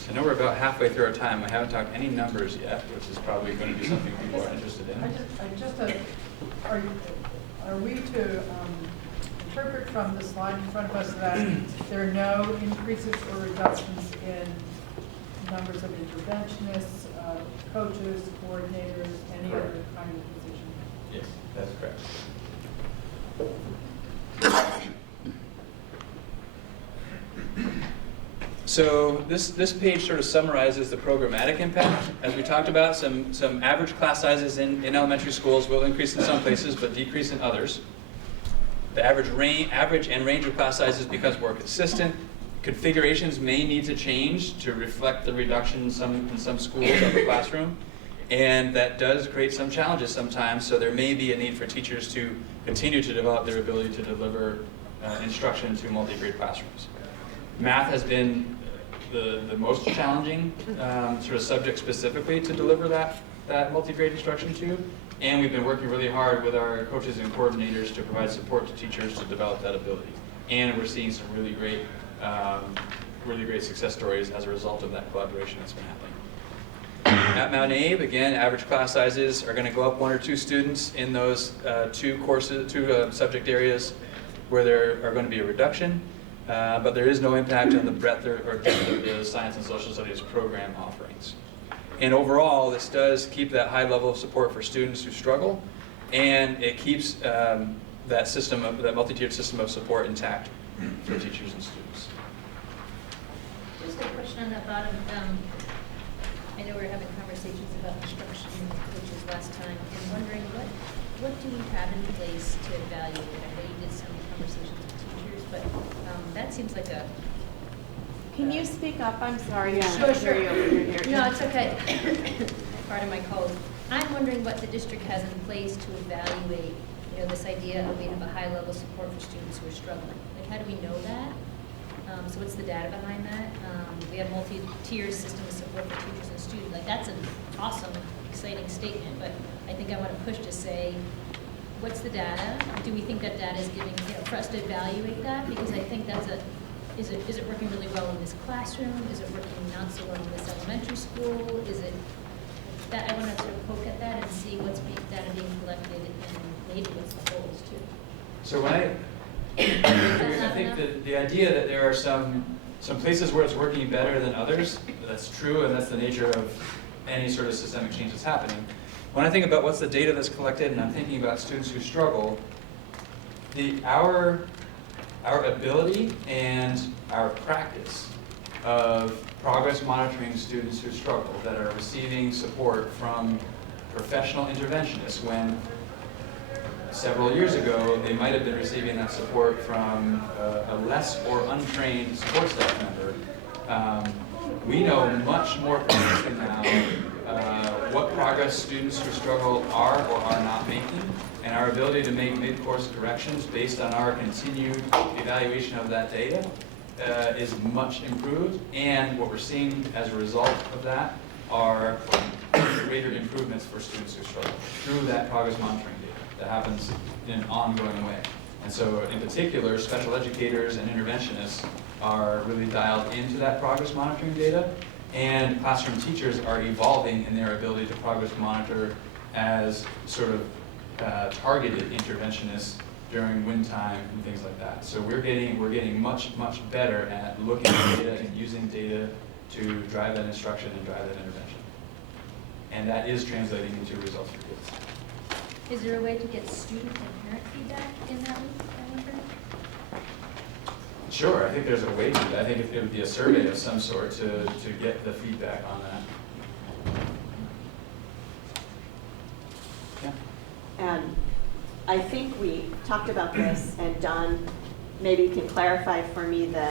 So I know we're about halfway through our time. I haven't talked any numbers yet, which is probably going to be something people are interested in. Are we to interpret from the slide in front of us that there are no increases or reductions in numbers of interventionists, coaches, coordinators, any other kind of position? Yes, that's correct. So this page sort of summarizes the programmatic impact. As we talked about, some average class sizes in elementary schools will increase in some places but decrease in others. The average and range of class sizes becomes more consistent. Configurations may need to change to reflect the reduction in some schools of the classroom. And that does create some challenges sometimes, so there may be a need for teachers to continue to develop their ability to deliver instruction to multi-grade classrooms. Math has been the most challenging sort of subject specifically to deliver that multi-grade instruction to, and we've been working really hard with our coaches and coordinators to provide support to teachers to develop that ability. And we're seeing some really great success stories as a result of that collaboration that's been happening. At Mount Abe, again, average class sizes are going to go up 1 or 2 students in those two subject areas where there are going to be a reduction, but there is no impact on the breadth or depth of the science and social studies program offerings. And overall, this does keep that high level of support for students who struggle, and it keeps that multi-tiered system of support intact for teachers and students. Just a question on that bottom. I know we were having conversations about instruction coaches last time, and wondering what do you have in place to evaluate it? I know you did some conversations with teachers, but that seems like a... Can you speak up? I'm sorry. Sure. You over here. No, it's okay. Part of my code. I'm wondering what the district has in place to evaluate, this idea of we have a high level of support for students who are struggling. Like, how do we know that? So what's the data behind that? We have multi-tier system of support for teachers and students. Like, that's an awesome, exciting statement, but I think I want to push to say, what's the data? Do we think that data is giving, for us to evaluate that? Because I think that's is it working really well in this classroom? Is it working not so well in this elementary school? Is it, that I want to sort of poke at that and see what's data being collected and maybe what's the goals too. So when I think that the idea that there are some places where it's working better than others, that's true, and that's the nature of any sort of systemic change that's happening. When I think about what's the data that's collected, and I'm thinking about students who struggle, our ability and our practice of progress monitoring students who struggle, that are receiving support from professional interventionists when several years ago, they might have been receiving that support from a less or untrained support staff member. We know much more precisely now what progress students who struggle are or are not making, and our ability to make mid-course corrections based on our continued evaluation of that data is much improved, and what we're seeing as a result of that are greater improvements for students who struggle through that progress monitoring data that happens in an ongoing way. And so in particular, special educators and interventionists are really dialed into that progress monitoring data, and classroom teachers are evolving in their ability to progress monitor as sort of targeted interventionists during win time and things like that. So we're getting much better at looking at data and using data to drive that instruction and drive that intervention. And that is translating into results for kids. Is there a way to get student and parent feedback in that loop, I wonder? Sure, I think there's a way to do that. I think it would be a survey of some sort to get the feedback on that. Yeah. And I think we talked about this, and Don maybe can clarify for me the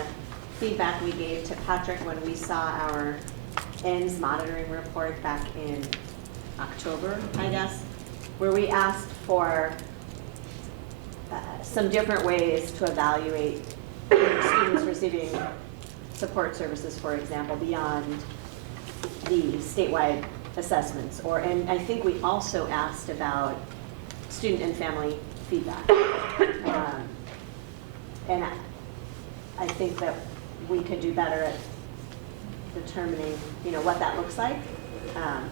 feedback we gave to Patrick when we saw our ends monitoring report back in October, I guess, where we asked for some different ways to evaluate students receiving support services, for example, beyond the statewide assessments. And I think we also asked about student and family feedback. And I think that we could do better at determining, what that looks like.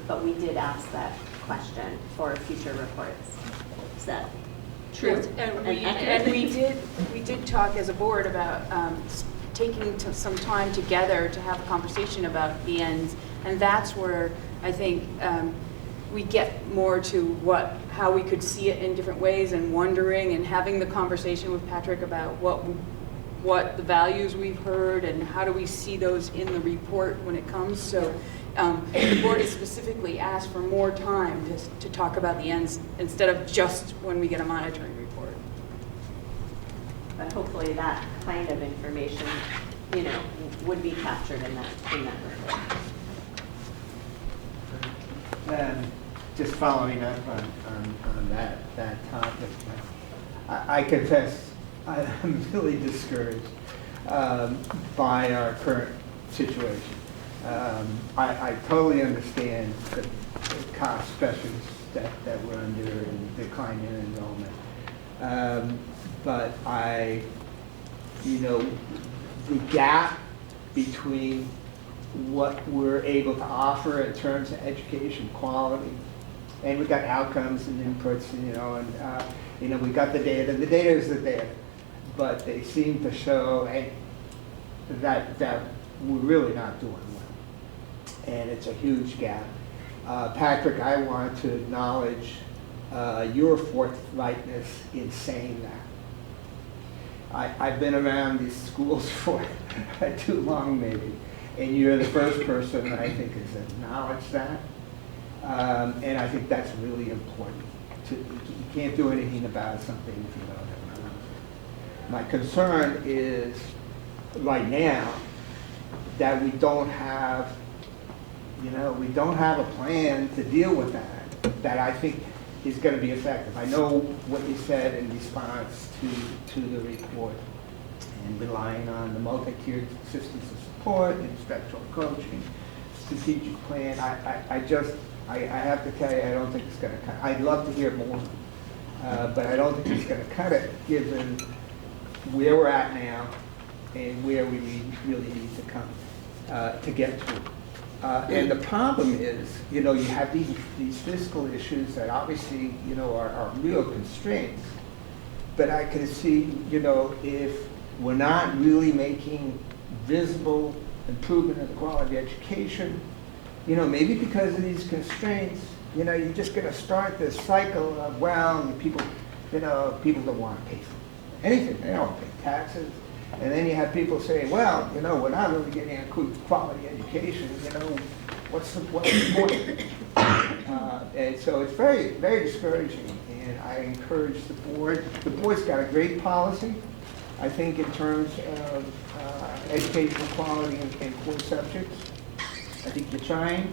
But we did ask that question for future reports. Is that true? Yes, and we did talk as a board about taking some time together to have a conversation about the ends, and that's where I think we get more to how we could see it in different ways, and wondering and having the conversation with Patrick about what the values we've heard and how do we see those in the report when it comes. So the board has specifically asked for more time to talk about the ends instead of just when we get a monitoring report. But hopefully that kind of information, would be captured in that report. Just following up on that topic, I confess I'm really discouraged by our current situation. I totally understand the cost pressures that we're under and decline in enrollment. But the gap between what we're able to offer in terms of education quality, and we've got outcomes and inputs, and we got the data. The data is the data, but they seem to show that we're really not doing well, and it's a huge gap. Patrick, I want to acknowledge your forthrightness in saying that. I've been around these schools for too long, maybe, and you're the first person I think has acknowledged that, and I think that's really important. You can't do anything about something if you don't have an answer. My concern is right now that we don't have a plan to deal with that I think is going to be effective. I know what you said in response to the report, and relying on the multi-tiered systems of support, instructional coaching, strategic plan. I have to tell you, I don't think it's going to cut. I'd love to hear more, but I don't think it's going to cut it, given where we're at now and where we really need to come to get to. And the problem is, you have these fiscal issues that obviously, are real constraints. But I can see, if we're not really making visible improvement in the quality of education, maybe because of these constraints, you're just going to start this cycle of, well, people don't want to pay for anything. They don't want to pay taxes. And then you have people say, well, we're not really getting a good quality education, what's the point? And so it's very, very discouraging, and I encourage the board. The board's got a great policy, I think, in terms of educational quality and core subjects. I think you're trying.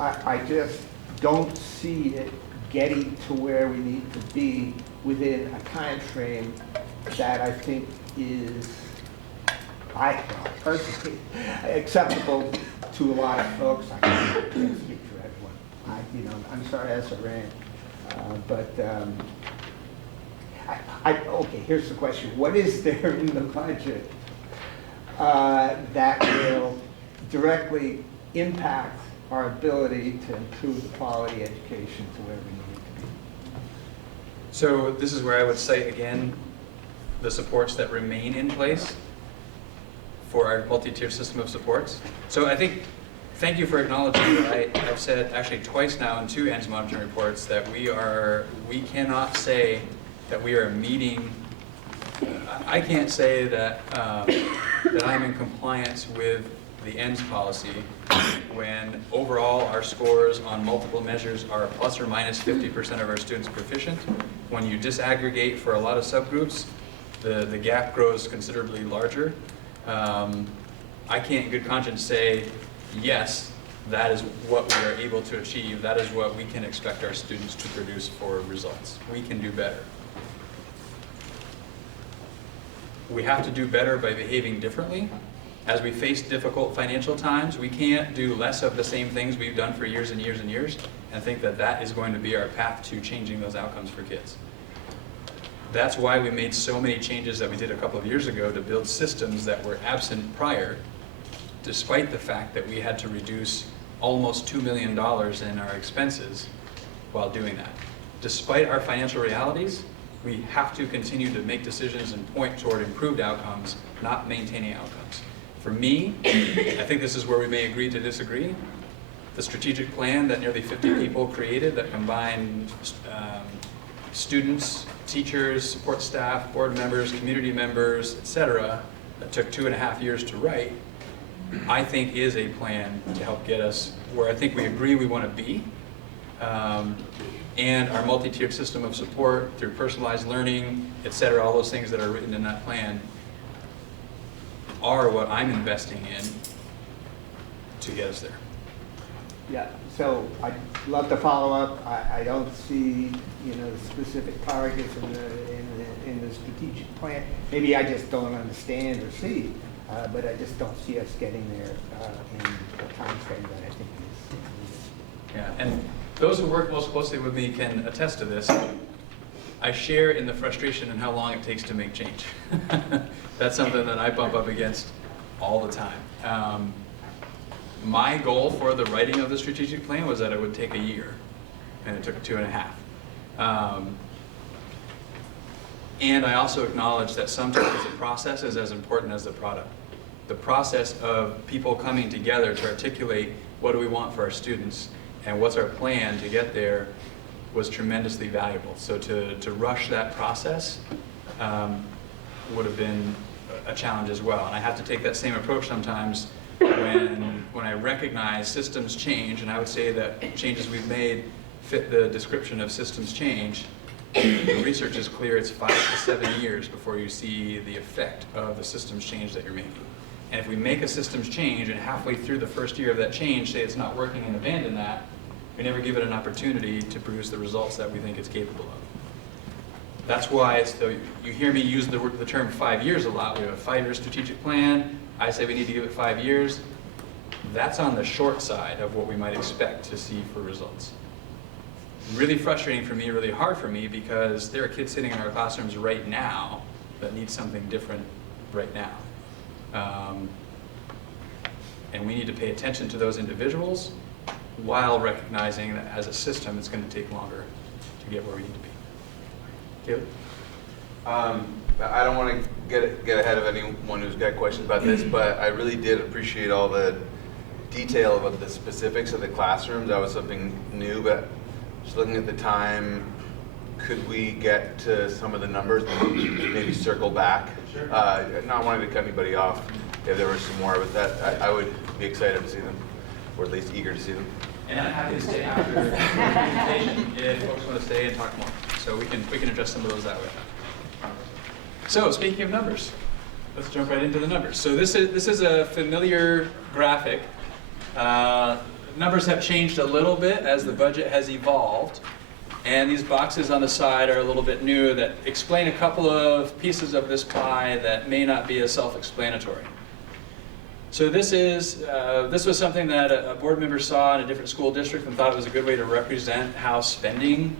I just don't see it getting to where we need to be within a time frame that I think is, personally, acceptable to a lot of folks. I can't speak for everyone. I'm sorry, SRN. Okay, here's the question. What is there in the budget that will directly impact our ability to improve the quality education to where we need it to be? So this is where I would cite again the supports that remain in place for our multi-tier system of supports. So I think thank you for acknowledging that I've said actually twice now in 2 ends monitoring reports that we cannot say that we are meeting. I can't say that that I'm in compliance with the ends policy when overall our scores on multiple measures are plus or minus 50% of our students proficient. When you disaggregate for a lot of subgroups, the gap grows considerably larger. I can't in good conscience say, yes, that is what we are able to achieve. That is what we can expect our students to produce for results. We can do better. We have to do better by behaving differently. As we face difficult financial times, we can't do less of the same things we've done for years and years and years and think that that is going to be our path to changing those outcomes for kids. That's why we made so many changes that we did a couple of years ago to build systems that were absent prior, despite the fact that we had to reduce almost $2 million in our expenses while doing that. Despite our financial realities, we have to continue to make decisions and point toward improved outcomes, not maintaining outcomes. For me, I think this is where we may agree to disagree. The strategic plan that nearly 50 people created that combined students, teachers, support staff, board members, community members, etc., that took 2.5 years to write, I think is a plan to help get us where I think we agree we want to be. And our multi-tiered system of support through personalized learning, etc., all those things that are written in that plan are what I'm investing in to get us there. Yeah, so I'd love to follow up. I don't see, specific targets in the strategic plan. Maybe I just don't understand or see, but I just don't see us getting there in the time frame that I think is needed. Yeah, and those who work most closely with me can attest to this. I share in the frustration and how long it takes to make change. That's something that I bump up against all the time. My goal for the writing of the strategic plan was that it would take a year, and it took 2.5. And I also acknowledge that sometimes the process is as important as the product. The process of people coming together to articulate what do we want for our students and what's our plan to get there was tremendously valuable. So to rush that process would have been a challenge as well. And I have to take that same approach sometimes when I recognize systems change, and I would say that changes we've made fit the description of systems change. The research is clear, it's 5 to 7 years before you see the effect of the systems change that you're making. And if we make a systems change and halfway through the first year of that change say it's not working and abandon that, we never give it an opportunity to produce the results that we think it's capable of. That's why you hear me use the term 5 years a lot. We have a 5-year strategic plan. I say we need to give it 5 years. That's on the short side of what we might expect to see for results. Really frustrating for me, really hard for me, because there are kids sitting in our classrooms right now that need something different right now. And we need to pay attention to those individuals while recognizing that as a system it's going to take longer to get where we need to be. Caleb? I don't want to get ahead of anyone who's got questions about this, but I really did appreciate all the detail about the specifics of the classrooms. That was something new, but just looking at the time, could we get to some of the numbers and maybe circle back? Sure. Not wanting to cut anybody off if there were some more, but that I would be excited to see them, or at least eager to see them. And I'm happy to stay after the presentation if folks want to stay and talk more. So we can address some of those that way. So speaking of numbers, let's jump right into the numbers. So this is a familiar graphic. Numbers have changed a little bit as the budget has evolved. And these boxes on the side are a little bit new that explain a couple of pieces of this pie that may not be as self-explanatory. So this was something that a board member saw in a different school district and thought it was a good way to represent how spending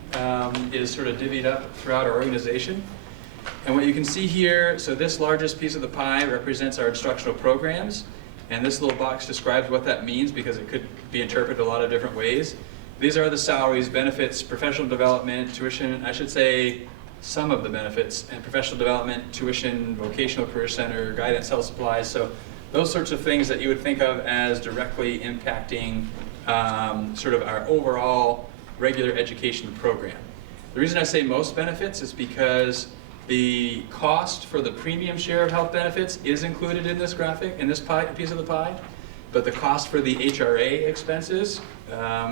is sort of divvied up throughout our organization. And what you can see here, so this largest piece of the pie represents our instructional programs. And this little box describes what that means because it could be interpreted a lot of different ways. These are the salaries, benefits, professional development, tuition, I should say some of the benefits, and professional development, tuition, vocational career center, guidance, health supplies. So those sorts of things that you would think of as directly impacting sort of our overall regular education program. The reason I say most benefits is because the cost for the premium share of health benefits is included in this graphic, in this piece of the pie, but the cost for the HRA expenses,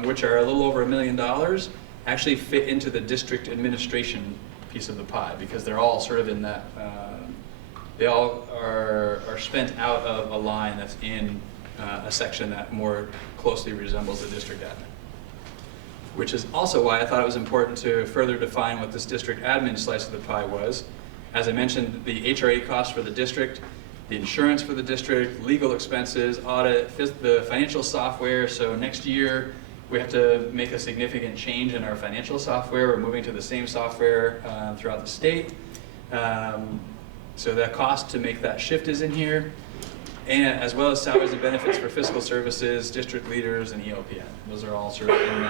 which are a little over $1 million, actually fit into the district administration piece of the pie because they're all sort of in that, they all are spent out of a line that's in a section that more closely resembles the district admin. Which is also why I thought it was important to further define what this district admin slice of the pie was. As I mentioned, the HRA cost for the district, the insurance for the district, legal expenses, audit, the financial software. So next year, we have to make a significant change in our financial software. We're moving to the same software throughout the state. So that cost to make that shift is in here, and as well as salaries and benefits for fiscal services, district leaders, and ELPN. Those are all sort of in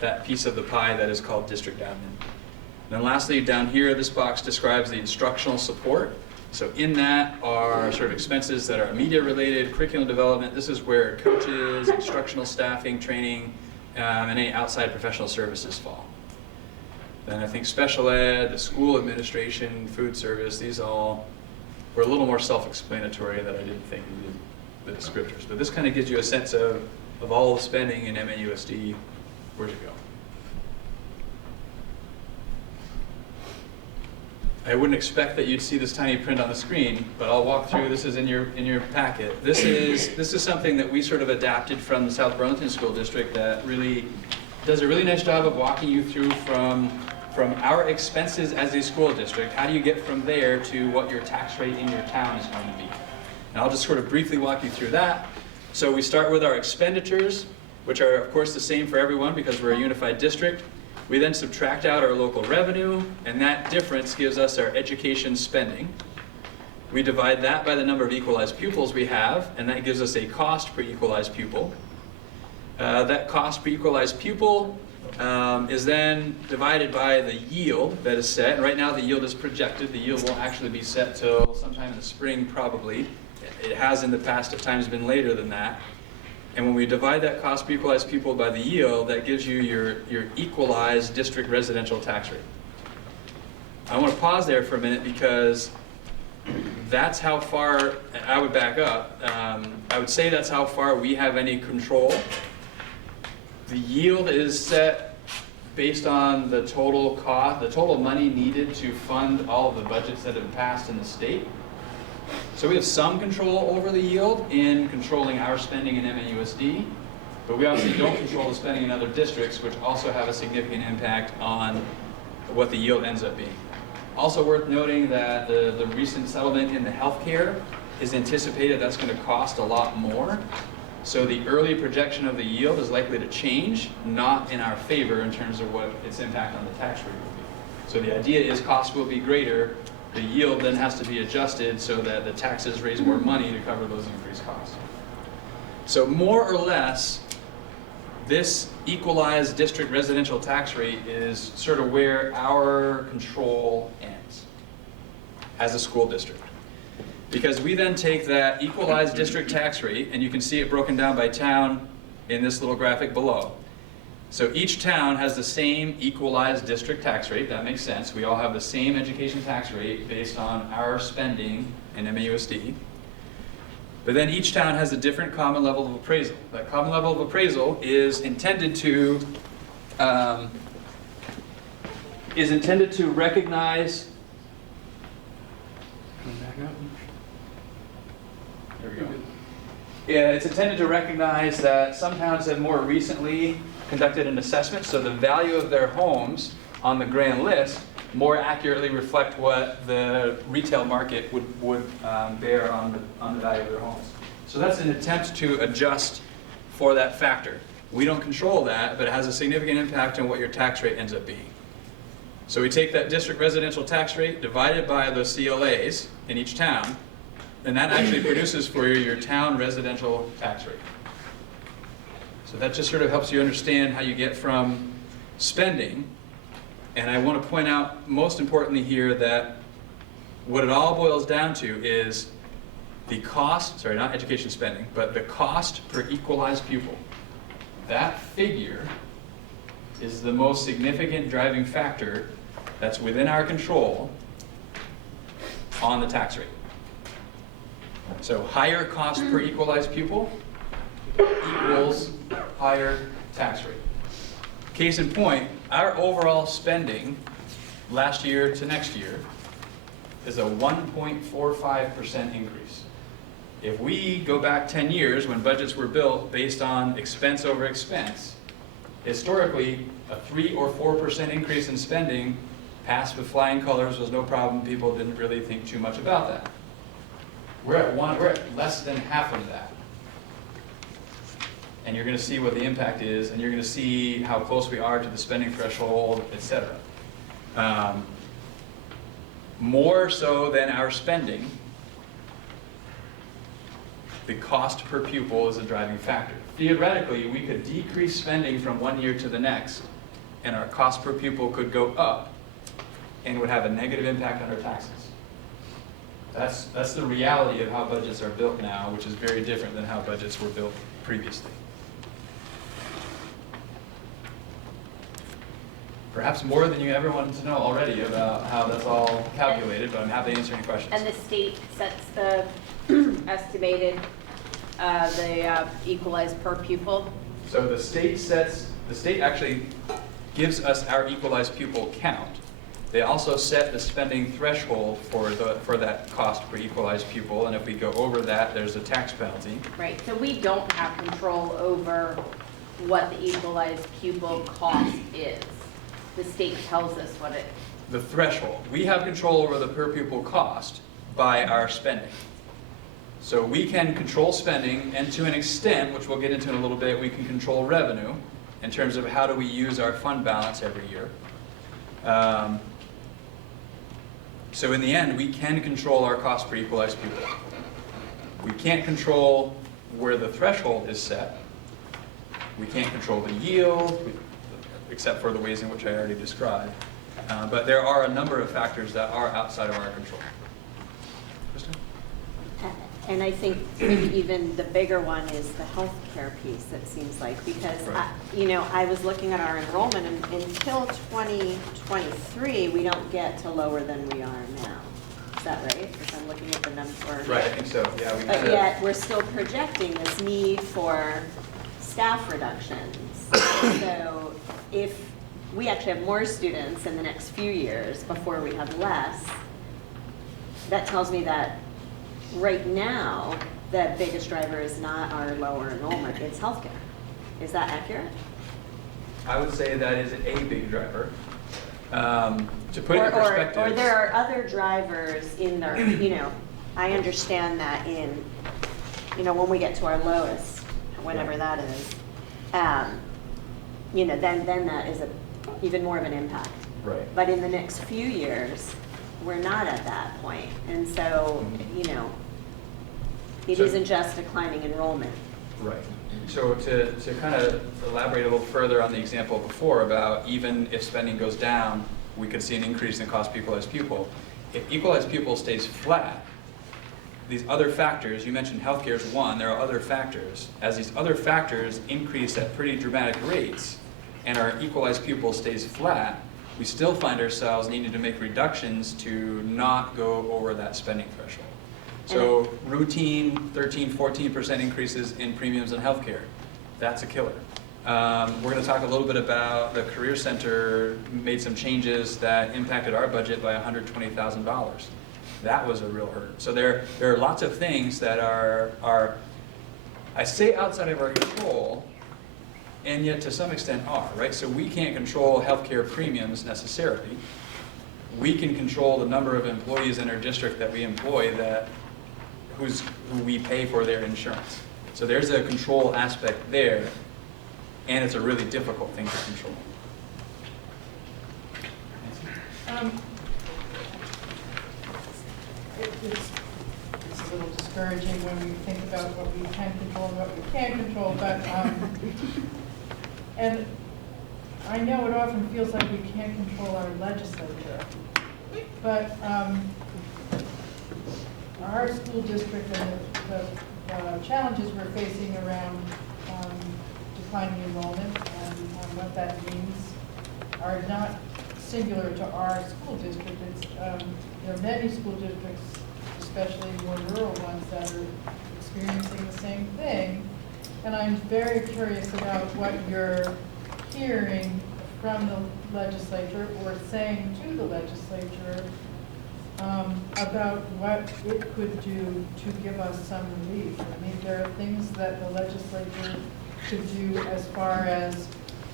that piece of the pie that is called district admin. And then lastly, down here, this box describes the instructional support. So in that are sort of expenses that are media related, curriculum development. This is where coaches, instructional staffing, training, and any outside professional services fall. Then I think special ed, the school administration, food service, these all were a little more self-explanatory that I didn't think needed the descriptors. But this kind of gives you a sense of all the spending in MAUSD, where to go. I wouldn't expect that you'd see this tiny print on the screen, but I'll walk through. This is in your packet. This is something that we sort of adapted from the South Burlington School District that really does a really nice job of walking you through from our expenses as a school district. How do you get from there to what your tax rate in your town is going to be? And I'll just sort of briefly walk you through that. So we start with our expenditures, which are of course the same for everyone because we're a unified district. We then subtract out our local revenue, and that difference gives us our education spending. We divide that by the number of equalized pupils we have, and that gives us a cost per equalized pupil. That cost per equalized pupil is then divided by the yield that is set. And right now the yield is projected. The yield won't actually be set till sometime in the spring probably. It has in the past at times been later than that. And when we divide that cost per equalized pupil by the yield, that gives you your equalized district residential tax rate. I want to pause there for a minute because that's how far, I would back up, I would say that's how far we have any control. The yield is set based on the total cost, the total money needed to fund all of the budgets that have passed in the state. So we have some control over the yield in controlling our spending in MAUSD, but we obviously don't control the spending in other districts, which also have a significant impact on what the yield ends up being. Also worth noting that the recent settlement in the healthcare is anticipated that's going to cost a lot more. So the early projection of the yield is likely to change, not in our favor in terms of what its impact on the tax rate will be. So the idea is costs will be greater. The yield then has to be adjusted so that the taxes raise more money to cover those increased costs. So more or less, this equalized district residential tax rate is sort of where our control ends as a school district. Because we then take that equalized district tax rate, and you can see it broken down by town in this little graphic below. So each town has the same equalized district tax rate. That makes sense. We all have the same education tax rate based on our spending in MAUSD. But then each town has a different common level of appraisal. That common level of appraisal is intended to recognize. There we go. Yeah, it's intended to recognize that some towns have more recently conducted an assessment, so the value of their homes on the grand list more accurately reflect what the retail market would bear on the value of their homes. So that's an attempt to adjust for that factor. We don't control that, but it has a significant impact on what your tax rate ends up being. So we take that district residential tax rate divided by the CLAs in each town, and that actually produces for you your town residential tax rate. So that just sort of helps you understand how you get from spending. And I want to point out, most importantly here, that what it all boils down to is the cost, sorry, not education spending, but the cost per equalized pupil, that figure is the most significant driving factor that's within our control on the tax rate. So higher cost per equalized pupil equals higher tax rate. Case in point, our overall spending last year to next year is a 1.45% increase. If we go back 10 years when budgets were built based on expense over expense, historically, a 3 or 4% increase in spending passed with flying colors, was no problem. People didn't really think too much about that. We're at less than half of that. And you're going to see what the impact is, and you're going to see how close we are to the spending threshold, et cetera. More so than our spending, the cost per pupil is a driving factor. Theoretically, we could decrease spending from one year to the next, and our cost per pupil could go up, and would have a negative impact on our taxes. That's the reality of how budgets are built now, which is very different than how budgets were built previously. Perhaps more than you ever wanted to know already about how that's all calculated, but I'm happy to answer any questions. And the state sets the estimated, the equalized per pupil? So the state actually gives us our equalized pupil count. They also set the spending threshold for that cost per equalized pupil, and if we go over that, there's a tax penalty. Right, so we don't have control over what the equalized pupil cost is. The state tells us what it. The threshold. We have control over the per pupil cost by our spending. So we can control spending, and to an extent, which we'll get into in a little bit, we can control revenue in terms of how do we use our fund balance every year. So in the end, we can control our cost per equalized pupil. We can't control where the threshold is set. We can't control the yield, except for the ways in which I already described. But there are a number of factors that are outside of our control. Kristen? And I think maybe even the bigger one is the healthcare piece, it seems like, because, Right. I was looking at our enrollment, and until 2023, we don't get to lower than we are now. Is that right? If I'm looking at the number. Right, I think so, yeah. But yet, we're still projecting this need for staff reductions. So if we actually have more students in the next few years before we have less, that tells me that right now, the biggest driver is not our lower enrollment, it's healthcare. Is that accurate? I would say that is a big driver. To put it in perspective. Or there are other drivers in there, I understand that in, when we get to our lowest, whenever that is, then that is even more of an impact. Right. But in the next few years, we're not at that point. And so, it isn't just declining enrollment. Right. So to kind of elaborate a little further on the example before about even if spending goes down, we could see an increase in cost per equalized pupil. If equalized pupil stays flat, these other factors, you mentioned healthcare is one, there are other factors. As these other factors increase at pretty dramatic rates and our equalized pupil stays flat, we still find ourselves needing to make reductions to not go over that spending threshold. So routine 13, 14% increases in premiums in healthcare, that's a killer. We're going to talk a little bit about the Career Center made some changes that impacted our budget by $120,000. That was a real hurt. So there are lots of things that are, I say outside of our control, and yet to some extent are, right? So we can't control healthcare premiums necessarily. We can control the number of employees in our district that we employ who we pay for their insurance. So there's a control aspect there, and it's a really difficult thing to control. It's a little discouraging when we think about what we can control and what we can't control, but, and I know it often feels like we can't control our legislature, but our school district and the challenges we're facing around declining enrollment and what that means are not singular to our school district. It's, there are many school districts, especially more rural ones, that are experiencing the same thing. And I'm very curious about what you're hearing from the legislature or saying to the legislature about what it could do to give us some relief. I mean, there are things that the legislature could do as far as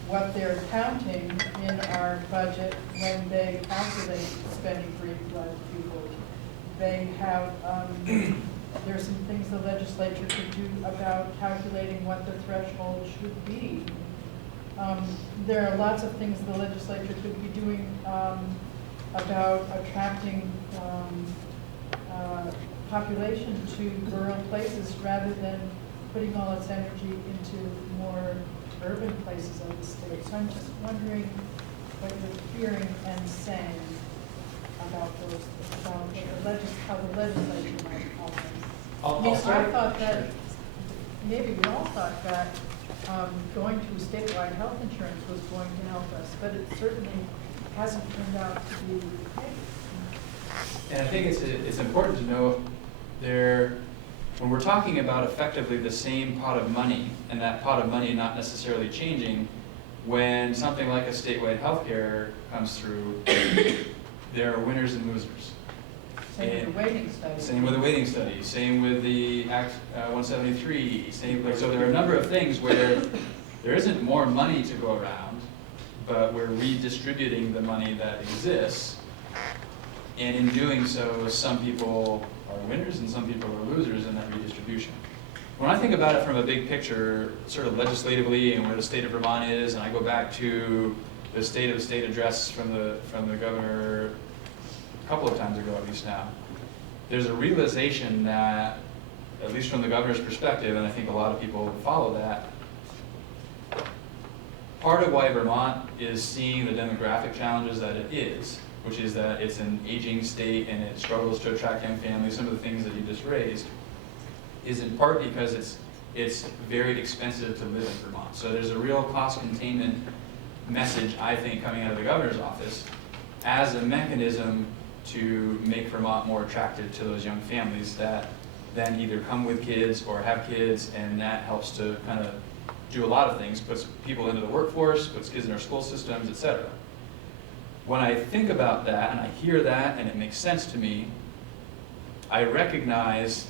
what they're counting in our budget when they calculate spending for equalized pupils. They have, there's some things the legislature could do about calculating what the threshold should be. There are lots of things the legislature could be doing about attracting population to rural places rather than putting all its energy into more urban places of the state. So I'm just wondering what you're hearing and saying about those, about how the legislature might help us. I thought that, maybe we all thought that going to statewide health insurance was going to help us, but it certainly hasn't turned out to be the case. And I think it's important to know when we're talking about effectively the same pot of money, and that pot of money not necessarily changing, when something like a statewide healthcare comes through, there are winners and losers. Same with the waiting study. Same with the waiting study. Same with the Act 173. So there are a number of things where there isn't more money to go around, but we're redistributing the money that exists. And in doing so, some people are winners and some people are losers in that redistribution. When I think about it from a big picture, sort of legislatively and where the state of Vermont is, and I go back to the State of the State address from the governor a couple of times ago at least now, there's a realization that, at least from the governor's perspective, and I think a lot of people follow that, part of why Vermont is seeing the demographic challenges that it is, which is that it's an aging state and it struggles to attract young families, some of the things that you just raised, is in part because it's very expensive to live in Vermont. So there's a real cost containment message, I think, coming out of the governor's office as a mechanism to make Vermont more attractive to those young families that then either come with kids or have kids, and that helps to kind of do a lot of things, puts people into the workforce, puts kids in our school systems, etc. When I think about that and I hear that and it makes sense to me, I recognize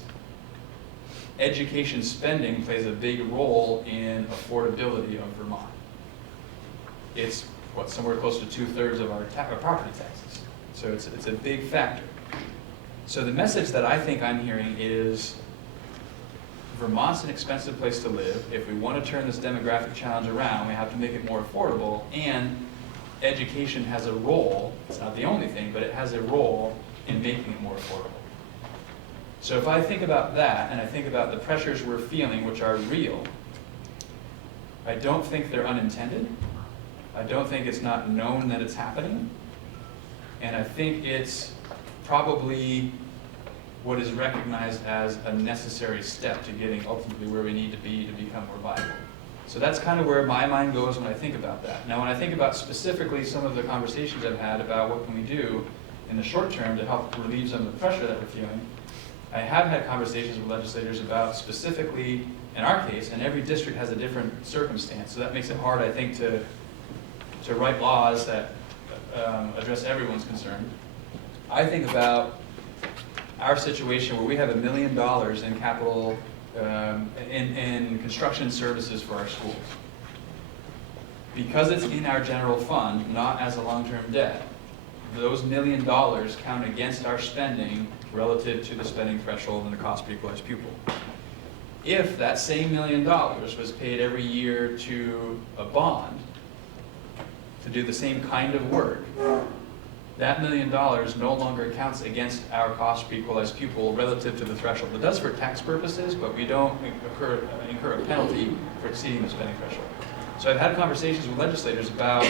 education spending plays a big role in affordability of Vermont. It's somewhere close to 2/3 of our property taxes. So it's a big factor. So the message that I think I'm hearing is Vermont's an expensive place to live. If we want to turn this demographic challenge around, we have to make it more affordable, and education has a role. It's not the only thing, but it has a role in making it more affordable. So if I think about that, and I think about the pressures we're feeling, which are real, I don't think they're unintended. I don't think it's not known that it's happening. And I think it's probably what is recognized as a necessary step to getting ultimately where we need to be to become more viable. So that's kind of where my mind goes when I think about that. Now, when I think about specifically some of the conversations I've had about what can we do in the short term to help relieve some of the pressure that we're feeling, I have had conversations with legislators about specifically, in our case, and every district has a different circumstance, so that makes it hard, I think, to write laws that address everyone's concern. I think about our situation where we have $1 million in capital, in construction services for our schools. Because it's in our general fund, not as a long-term debt, those $1 million count against our spending relative to the spending threshold and the cost per equalized pupil. If that same $1 million was paid every year to a bond to do the same kind of work, that $1 million no longer counts against our cost per equalized pupil relative to the threshold. It does for tax purposes, but we don't incur a penalty for exceeding the spending threshold. So I've had conversations with legislators about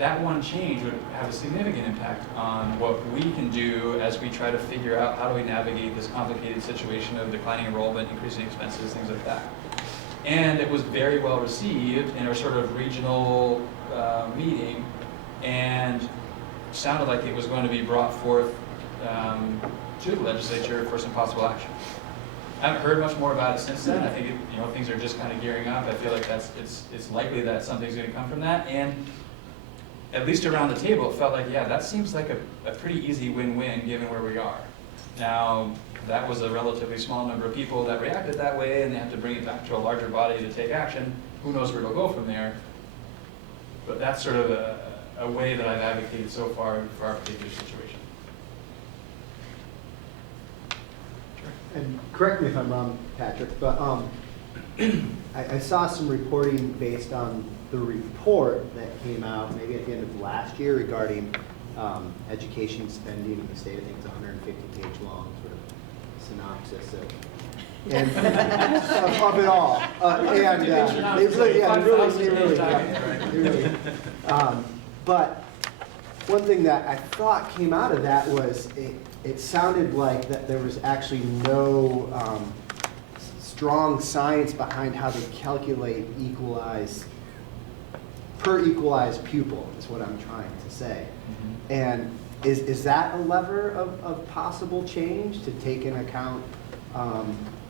that one change would have a significant impact on what we can do as we try to figure out how do we navigate this complicated situation of declining enrollment, increasing expenses, things like that. And it was very well received in our sort of regional meeting, and sounded like it was going to be brought forth to the legislature for some possible action. I haven't heard much more about it since then. I think things are just kind of gearing up. I feel like it's likely that something's going to come from that. And at least around the table, it felt like, yeah, that seems like a pretty easy win-win given where we are. Now, that was a relatively small number of people that reacted that way, and they have to bring it back to a larger body to take action. Who knows where it'll go from there? But that's sort of a way that I've advocated so far for our particular situation. And correct me if I'm wrong, Patrick, but I saw some reporting based on the report that came out maybe at the end of last year regarding education spending in the state. I think it's a 150-page long sort of synopsis of it all. But one thing that I thought came out of that was it sounded like that there was actually no strong science behind how they calculate per equalized pupil, is what I'm trying to say. Mm-hmm. And is that a lever of possible change, to take into account a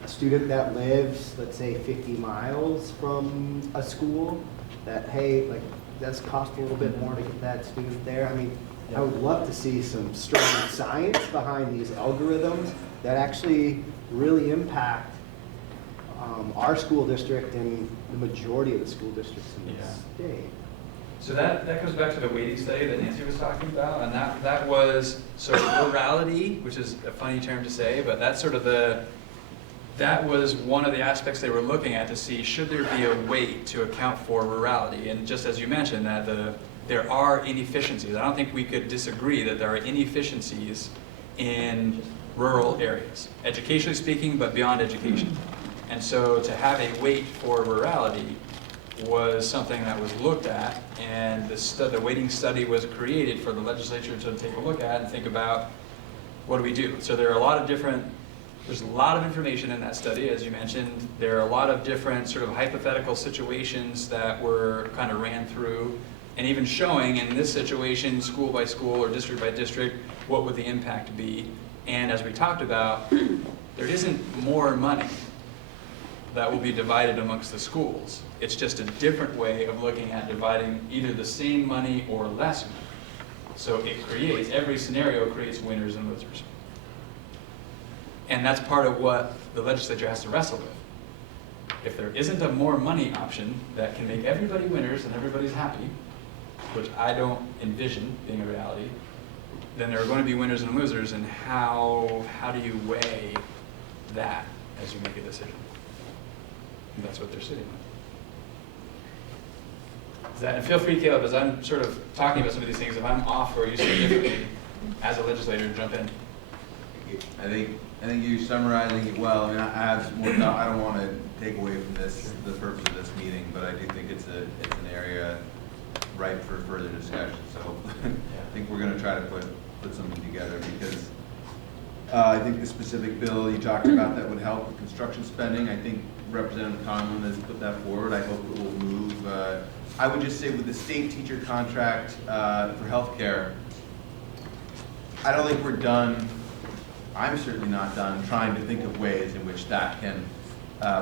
student that lives, let's say, 50 miles from a school, that, hey, like, does cost a little bit more to get that student there? I mean, I would love to see some strong science behind these algorithms that actually really impact our school district and the majority of the school districts in this state. So that comes back to the weighting study that Nancy was talking about, and that was, so rurality, which is a funny term to say, but that's sort of that was one of the aspects they were looking at to see, should there be a weight to account for rurality? And just as you mentioned, that there are inefficiencies. I don't think we could disagree that there are inefficiencies in rural areas, educationally speaking, but beyond education. And so to have a weight for rurality was something that was looked at, and the weighting study was created for the legislature to take a look at and think about, what do we do? So there are there's a lot of information in that study, as you mentioned. There are a lot of different sort of hypothetical situations that were kind of ran through, and even showing in this situation, school by school or district by district, what would the impact be. And as we talked about, there isn't more money that will be divided amongst the schools. It's just a different way of looking at dividing either the same money or less money. So every scenario creates winners and losers. And that's part of what the legislature has to wrestle with. If there isn't a more money option that can make everybody winners and everybody's happy, which I don't envision being a reality, then there are going to be winners and losers, and how do you weigh that as you make a decision? And that's what they're sitting with. And feel free, Caleb, as I'm sort of talking about some of these things, if I'm off or you see it differently, as a legislator, jump in. I think you're summarizing it well. I mean, I have some more thought. I don't want to take away from the purpose of this meeting, but I do think it's an area ripe for further discussion. So I think we're going to try to put something together, because I think the specific bill you talked about that would help with construction spending, I think Representative Conlon has put that forward. I hope it will move. I would just say with the state teacher contract for healthcare, I don't think we're done. I'm certainly not done trying to think of ways in which that can,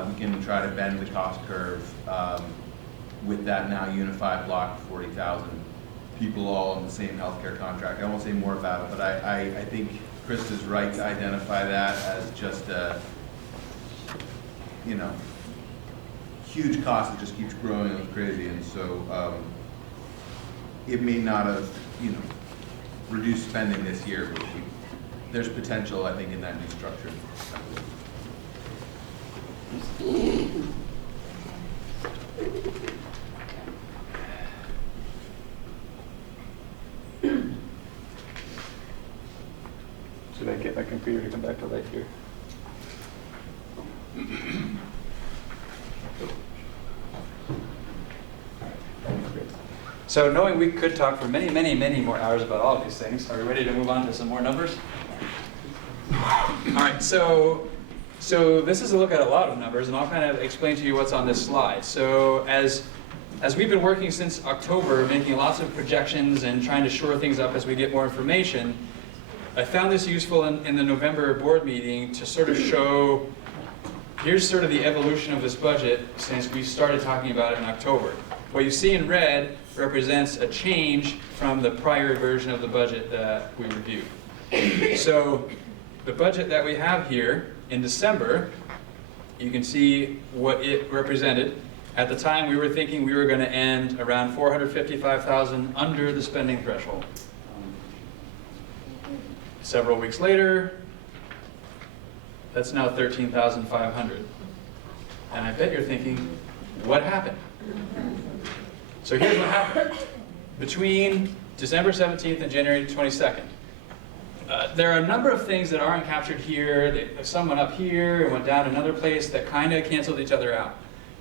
we can try to bend the cost curve with that now unified block of 40,000 people all in the same healthcare contract. I won't say more about it, but I think Krista's right to identify that as just a, huge cost that just keeps growing like crazy. And so it may not have, reduced spending this year, but there's potential, I think, in that new structure. Should I get my computer to come back to life here? So knowing we could talk for many, many, many more hours about all of these things, are we ready to move on to some more numbers? All right, so this is a look at a lot of numbers, and I'll kind of explain to you what's on this slide. So as we've been working since October, making lots of projections and trying to shore things up as we get more information, I found this useful in the November board meeting to sort of show, here's sort of the evolution of this budget since we started talking about it in October. What you see in red represents a change from the prior version of the budget that we reviewed. So the budget that we have here in December, you can see what it represented. At the time, we were thinking we were going to end around $455,000 under the spending threshold. Several weeks later, that's now $13,500. And I bet you're thinking, what happened? So here's what happened. Between December 17th and January 22nd, there are a number of things that aren't captured here. Some went up here and went down another place that kind of canceled each other out.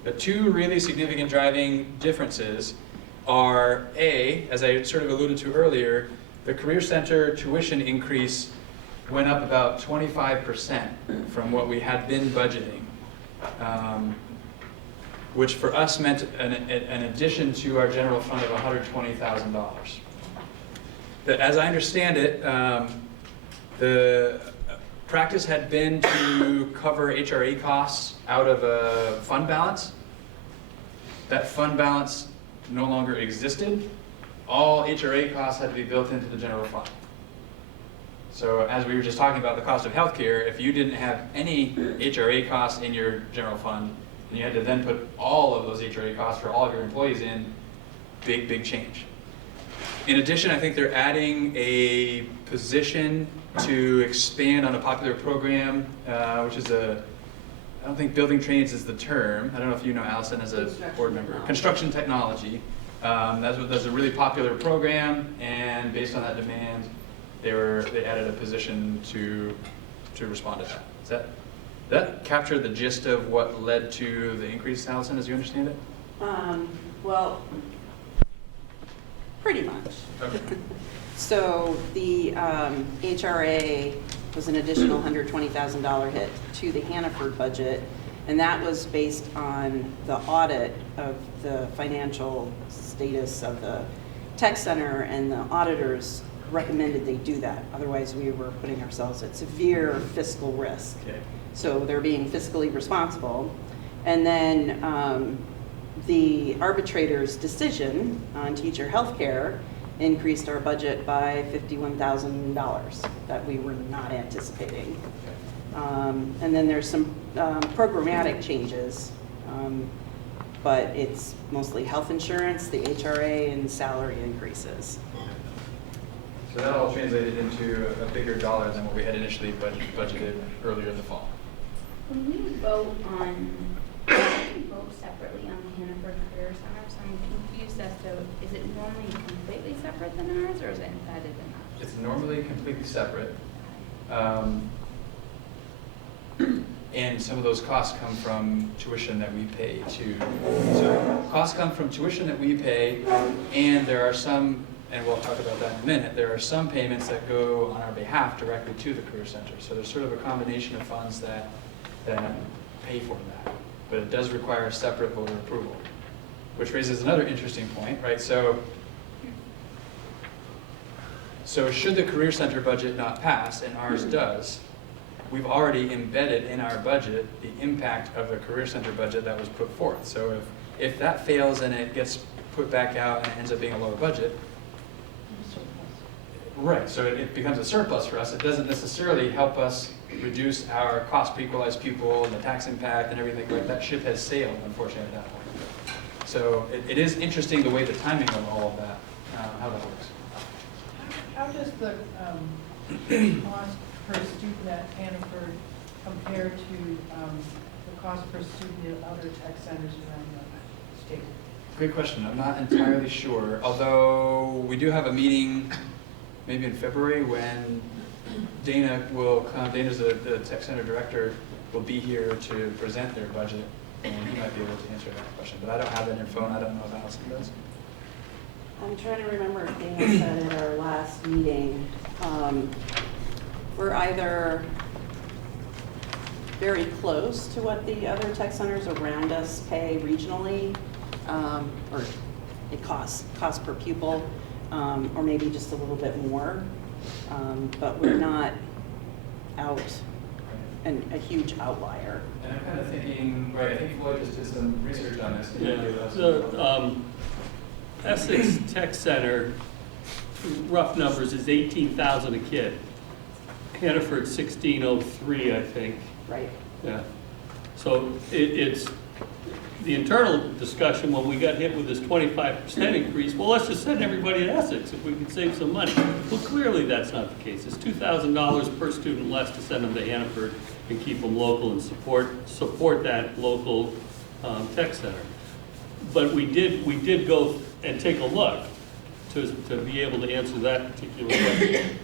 The two really significant driving differences are, A, as I sort of alluded to earlier, the Career Center tuition increase went up about 25% from what we had been budgeting, which for us meant an addition to our general fund of $120,000. As I understand it, the practice had been to cover HRA costs out of a fund balance. That fund balance no longer existed. All HRA costs had to be built into the general fund. So as we were just talking about the cost of healthcare, if you didn't have any HRA costs in your general fund, and you had to then put all of those HRA costs for all of your employees in, big, big change. In addition, I think they're adding a position to expand on a popular program, which is I don't think building trades is the term. I don't know if you know Allison as a board member. Construction technology. That's a really popular program, and based on that demand, they added a position to respond to that. That capture the gist of what led to the increase, Allison, as you understand it? Well, pretty much. Okay. So the HRA was an additional $120,000 hit to the Hannaford budget, and that was based on the audit of the financial status of the tech center, and the auditors recommended they do that. Otherwise, we were putting ourselves at severe fiscal risk. Okay. So they're being fiscally responsible. And then the arbitrator's decision on teacher health care increased our budget by $51,000 that we were not anticipating. And then there's some programmatic changes, but it's mostly health insurance, the HRA, and salary increases. So that all translated into a bigger dollar than what we had initially budgeted earlier in the fall. When we vote separately on the Hannaford Career Center, so I'm confused as to, is it normally completely separate than ours, or is it embedded in ours? It's normally completely separate. And some of those costs come from tuition that we pay too. So costs come from tuition that we pay, and there are some, and we'll talk about that in a minute, there are some payments that go on our behalf directly to the Career Center. So there's sort of a combination of funds that pay for that. But it does require separate voter approval, which raises another interesting point, right? So should the Career Center budget not pass, and ours does, we've already embedded in our budget the impact of the Career Center budget that was put forth. So if that fails and it gets put back out and it ends up being a lower budget, right, so it becomes a surplus for us. It doesn't necessarily help us reduce our cost per equalized pupil and the tax impact and everything like that. Ship has sailed, unfortunately, at that point. So it is interesting the way the timing of all of that, how that works. How does the cost per student at Hannaford compare to the cost per student at other tech centers around the state? Great question. I'm not entirely sure, although we do have a meeting maybe in February when Dana will come. Dana's the tech center director, will be here to present their budget, and he might be able to answer that question. But I don't have that info, and I don't know if Allison does. I'm trying to remember if Dana said at our last meeting, we're either very close to what the other tech centers around us pay regionally, or it costs per pupil, or maybe just a little bit more, but we're not out and a huge outlier. And I'm kind of thinking, right, I think Floyd just did some research on this. Can you give us The Essex Tech Center, rough numbers, is 18,000 a kid. Hannaford 1603, I think. Right. Yeah. So it's the internal discussion when we got hit with this 25% increase. Well, let's just send everybody to Essex if we can save some money. Well, clearly that's not the case. It's $2,000 per student less to send them to Hannaford and keep them local and support that local tech center. But we did go and take a look to be able to answer that particular question.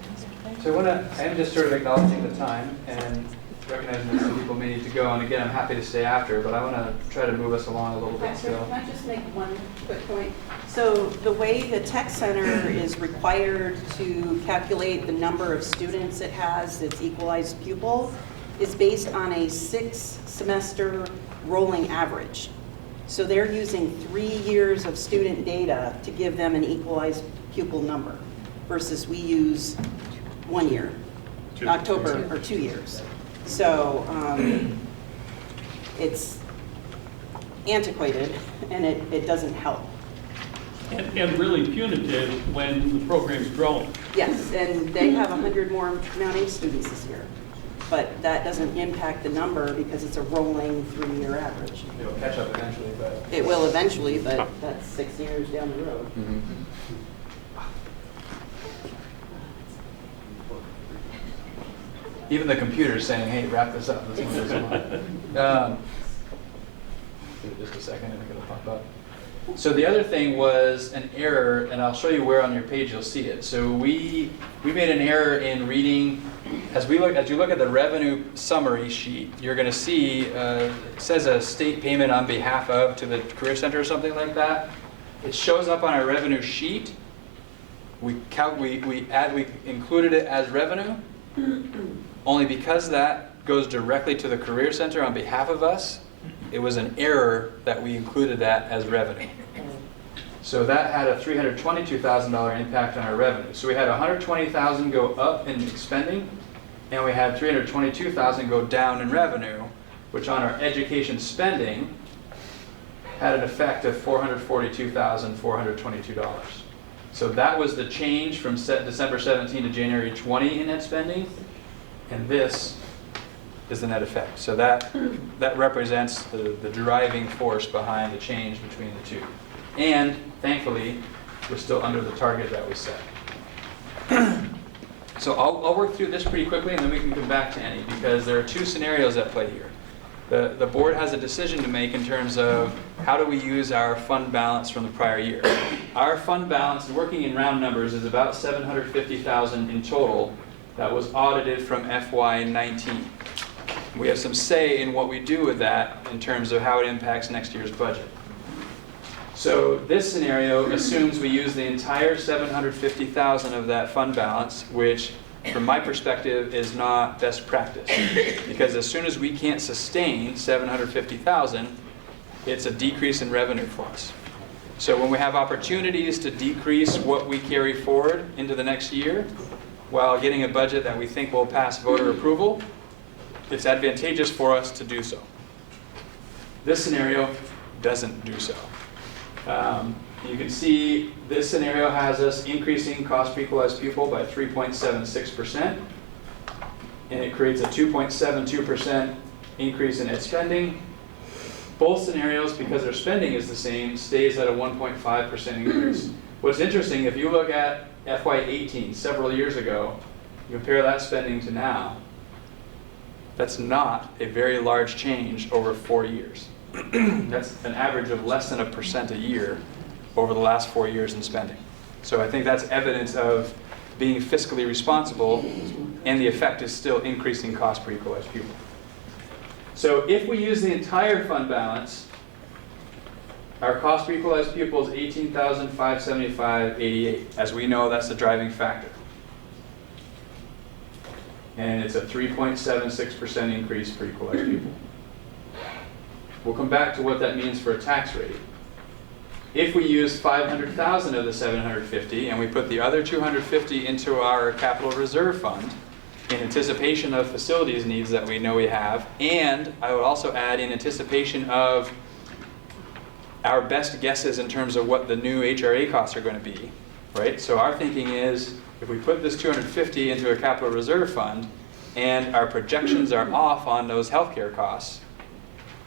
So I am just sort of acknowledging the time and recognizing that some people may need to go. And again, I'm happy to stay after, but I want to try to move us along a little bit still. Can I just make one quick point? So the way the tech center is required to calculate the number of students it has, its equalized pupil, is based on a 6-semester rolling average. So they're using 3 years of student data to give them an equalized pupil number versus we use 1 year, October, or 2 years. So it's antiquated and it doesn't help. And really punitive when the program's growing. Yes, and they have 100 more Mount A students this year. But that doesn't impact the number because it's a rolling 3-year average. It'll catch up eventually, but... It will eventually, but that's 6 years down the road. Mm-hmm. Even the computer's saying, hey, wrap this up. This one goes on. Give it just a second and it'll pop up. So the other thing was an error, and I'll show you where on your page you'll see it. So we made an error in reading. As you look at the revenue summary sheet, you're going to see it says a state payment on behalf of to the Career Center or something like that. It shows up on our revenue sheet. We included it as revenue, only because that goes directly to the Career Center on behalf of us. It was an error that we included that as revenue. So that had a $322,000 impact on our revenue. So we had $120,000 go up in spending, and we had $322,000 go down in revenue, which on our education spending had an effect of $442,422. So that was the change from December 17 to January 20 in net spending, and this is the net effect. So that represents the driving force behind the change between the two. And thankfully, we're still under the target that we set. So I'll work through this pretty quickly and then we can come back to any, because there are two scenarios at play here. The board has a decision to make in terms of how do we use our fund balance from the prior year. Our fund balance, working in round numbers, is about $750,000 in total that was audited from FY19. We have some say in what we do with that in terms of how it impacts next year's budget. So this scenario assumes we use the entire $750,000 of that fund balance, which from my perspective is not best practice. Because as soon as we can't sustain $750,000, it's a decrease in revenue for us. So when we have opportunities to decrease what we carry forward into the next year, while getting a budget that we think will pass voter approval, it's advantageous for us to do so. This scenario doesn't do so. You can see this scenario has us increasing cost per equalized pupil by 3.76%, and it creates a 2.72% increase in ed spending. Both scenarios, because their spending is the same, stays at a 1.5% increase. What's interesting, if you look at FY18, several years ago, you compare that spending to now, that's not a very large change over 4 years. That's an average of less than 1% a year over the last 4 years in spending. So I think that's evidence of being fiscally responsible, and the effect is still increasing cost per equalized pupil. So if we use the entire fund balance, Our cost per equalized pupil is $18,575.88. As we know, that's the driving factor. And it's a 3.76% increase per equalized pupil. We'll come back to what that means for a tax rate. If we use 500,000 of the 750 and we put the other 250 into our capital reserve fund in anticipation of facilities needs that we know we have, and I would also add in anticipation of our best guesses in terms of what the new HRA costs are going to be, right? So our thinking is if we put this 250 into a capital reserve fund and our projections are off on those healthcare costs,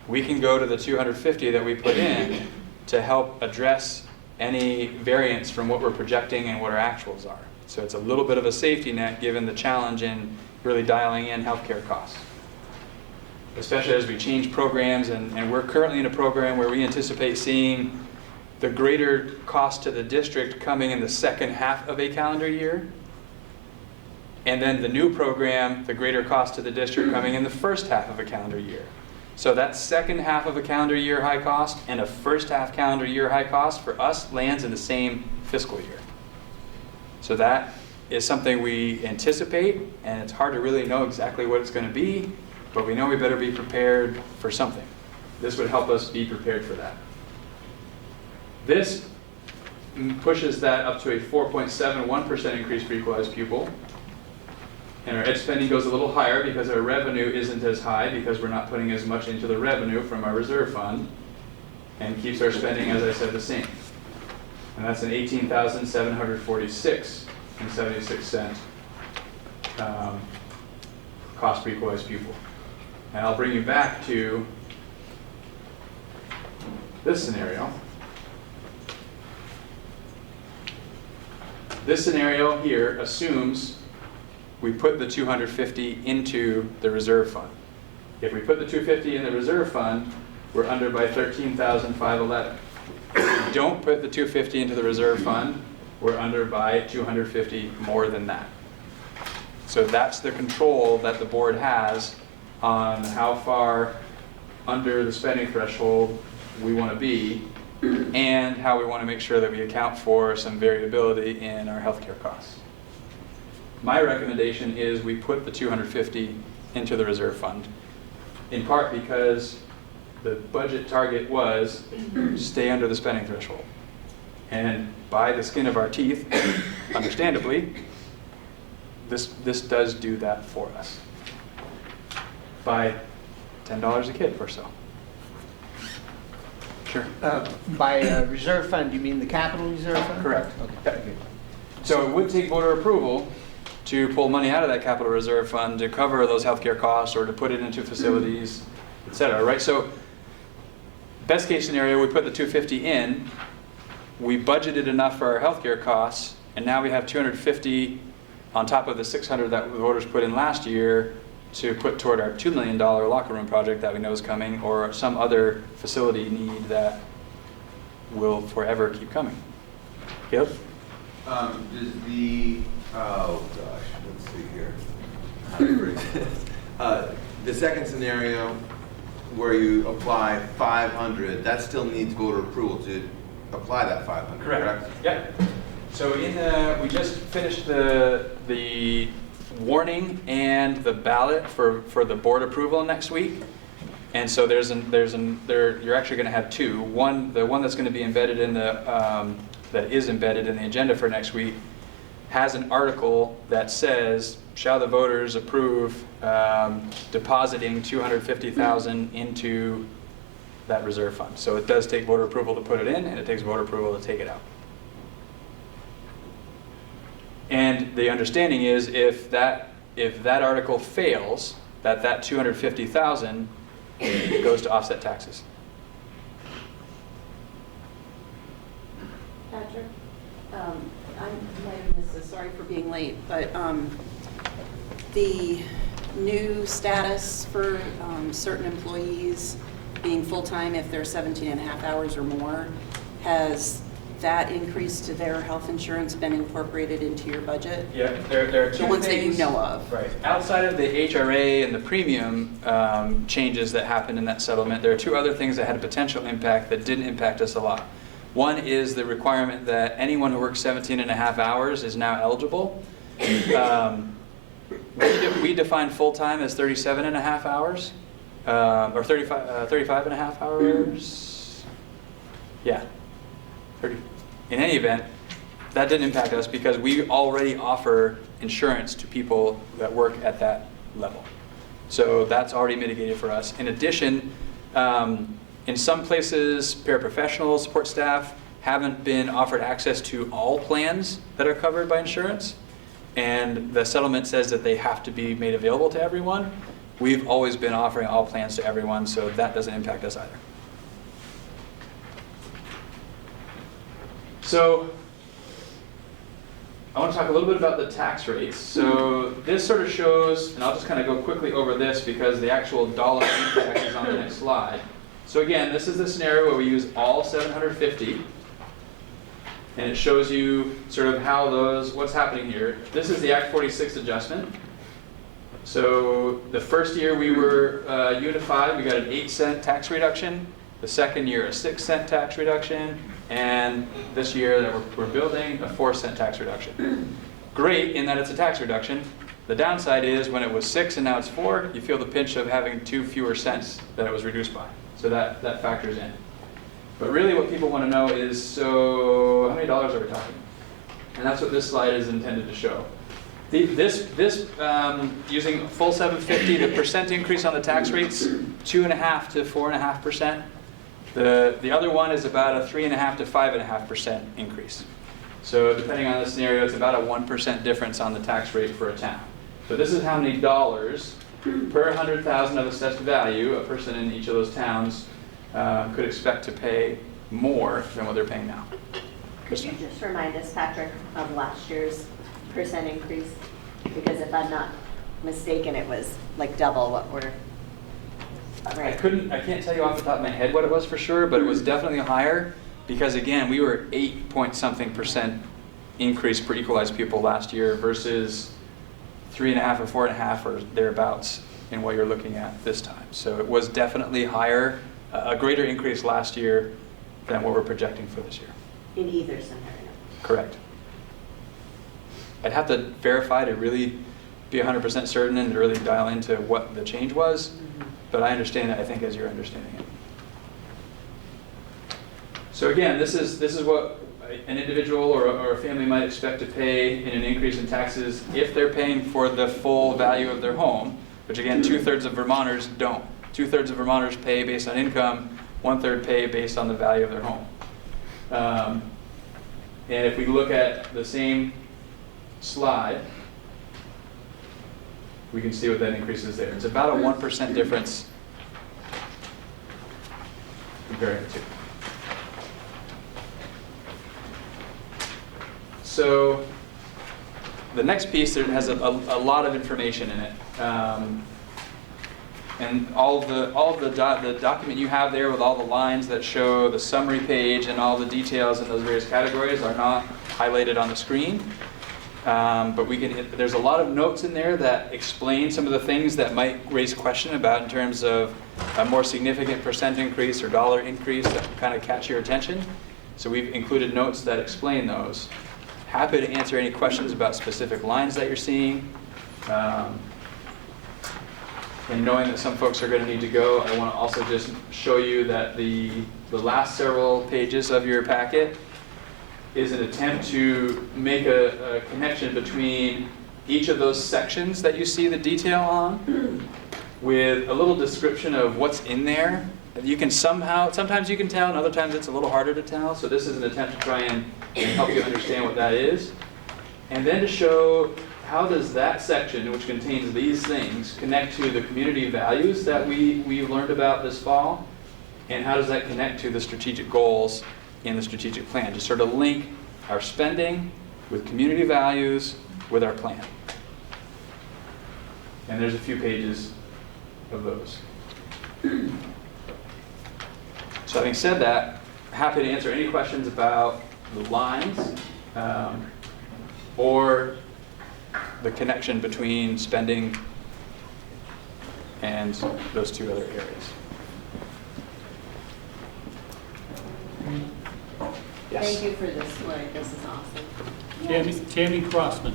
we can go to the 250 that we put in to help address any variance from what we're projecting and what our actuals are. So it's a little bit of a safety net given the challenge in really dialing in healthcare costs, especially as we change programs, and we're currently in a program where we anticipate seeing the greater cost to the district coming in the second half of a calendar year, and then the new program, the greater cost to the district coming in the first half of a calendar year. So that second half of a calendar year high cost and a first half calendar year high cost for us lands in the same fiscal year. So that is something we anticipate, and it's hard to really know exactly what it's going to be, but we know we better be prepared for something. This would help us be prepared for that. This pushes that up to a 4.71% increase per equalized pupil. And our ed spending goes a little higher because our revenue isn't as high because we're not putting as much into the revenue from our reserve fund, and keeps our spending, as I said, the same. And that's an $18,746.76 cost per equalized pupil. And I'll bring you back to this scenario. This scenario here assumes we put the 250 into the reserve fund. If we put the 250 in the reserve fund, we're under by 13,511. If we don't put the 250 into the reserve fund, we're under by 250 more than that. So that's the control that the board has on how far under the spending threshold we want to be, and how we want to make sure that we account for some variability in our healthcare costs. My recommendation is we put the 250 into the reserve fund, in part because the budget target was stay under the spending threshold. And by the skin of our teeth, understandably, this does do that for us by $10 a kid or so. Sure. By reserve fund, you mean the capital reserve fund? Correct. Okay. So it would take voter approval to pull money out of that capital reserve fund to cover those healthcare costs or to put it into facilities, et cetera, right? So best case scenario, we put the 250 in, we budgeted enough for our healthcare costs, and now we have 250 on top of the 600 that the voters put in last year to put toward our $2 million locker room project that we know is coming, or some other facility need that will forever keep coming. Caleb? Does the, oh gosh, let's see here. How to phrase this. The second scenario where you apply 500, that still needs voter approval to apply that 500, correct? Yeah. So we just finished the warning and the ballot for the board approval next week. And so you're actually going to have two. One, the one that's going to be embedded in that is embedded in the agenda for next week has an article that says, shall the voters approve depositing $250,000 into that reserve fund. So it does take voter approval to put it in, and it takes voter approval to take it out. And the understanding is if that article fails, that 250,000 goes to offset taxes. Patrick, I might have missed this, sorry for being late, but the new status for certain employees being full-time if they're 17 and a half hours or more has that increase to their health insurance been incorporated into your budget? Yeah, there are two The ones that you things- know of. Right. Outside of the HRA and the premium changes that happened in that settlement, there are two other things that had a potential impact that didn't impact us a lot. One is the requirement that anyone who works 17 and a half hours is now eligible. We define full-time as 37 and a half hours, or 35 and a half hours. Yeah, 30. In any event, that didn't impact us because we already offer insurance to people that work at that level. So that's already mitigated for us. In addition, in some places, paraprofessionals, support staff haven't been offered access to all plans that are covered by insurance. And the settlement says that they have to be made available to everyone. We've always been offering all plans to everyone, so that doesn't impact us either. So I want to talk a little bit about the tax rates. So this sort of shows, and I'll just kind of go quickly over this because the actual dollar impact is on the next slide. So again, this is the scenario where we use all 750. And it shows you sort of how what's happening here. This is the Act 46 adjustment. So the first year we were unified, we got an 8-cent tax reduction. The second year, a 6-cent tax reduction. And this year that we're building, a 4-cent tax reduction. Great in that it's a tax reduction. The downside is when it was 6 and now it's 4, you feel the pinch of having 2 fewer cents that it was reduced by. So that factors in. But really what people want to know is, so how many dollars are we talking? And that's what this slide is intended to show. Using full 750, the percent increase on the tax rates, 2.5% to 4.5%. The other one is about a 3.5% to 5.5% increase. So depending on the scenario, it's about a 1% difference on the tax rate for a town. So this is how many dollars per 100,000 of assessed value a person in each of those towns could expect to pay more than what they're paying now. Could you just remind us, Patrick, of last year's percent increase? Because if I'm not mistaken, it was like double what we're, right? I can't tell you off the top of my head what it was for sure, but it was definitely higher because again, we were 8-point-something% increase per equalized pupil last year versus 3.5 or 4.5 or thereabouts in what you're looking at this time. So it was definitely higher, a greater increase last year than what we're projecting for this year. In either scenario. Correct. I'd have to verify to really be 100% certain and to really dial into what the change was, but I understand it, I think, as you're understanding it. So again, this is what an individual or a family might expect to pay in an increase in taxes if they're paying for the full value of their home, which again, 2/3 of Vermonters don't. 2/3 of Vermonters pay based on income, 1/3 pay based on the value of their home. And if we look at the same slide, we can see what that increase is there. It's about a 1% difference comparing the two. So the next piece there has a lot of information in it. And all the document you have there with all the lines that show the summary page and all the details in those various categories are not highlighted on the screen. But there's a lot of notes in there that explain some of the things that might raise a question about in terms of a more significant percent increase or dollar increase that kind of catch your attention. So we've included notes that explain those. Happy to answer any questions about specific lines that you're seeing. And knowing that some folks are going to need to go, I want to also just show you that the last several pages of your packet is an attempt to make a connection between each of those sections that you see the detail on with a little description of what's in there. You can sometimes you can tell, and other times it's a little harder to tell. So this is an attempt to try and help you understand what that is. And then to show how does that section, which contains these things, connect to the community values that we learned about this fall, and how does that connect to the strategic goals in the strategic plan? Just sort of link our spending with community values with our plan. And there's a few pages of those. So having said that, happy to answer any questions about the lines, or the connection between spending and those two other areas. Yes. Thank you for this, Lloyd. This is awesome. Tammy Crossman,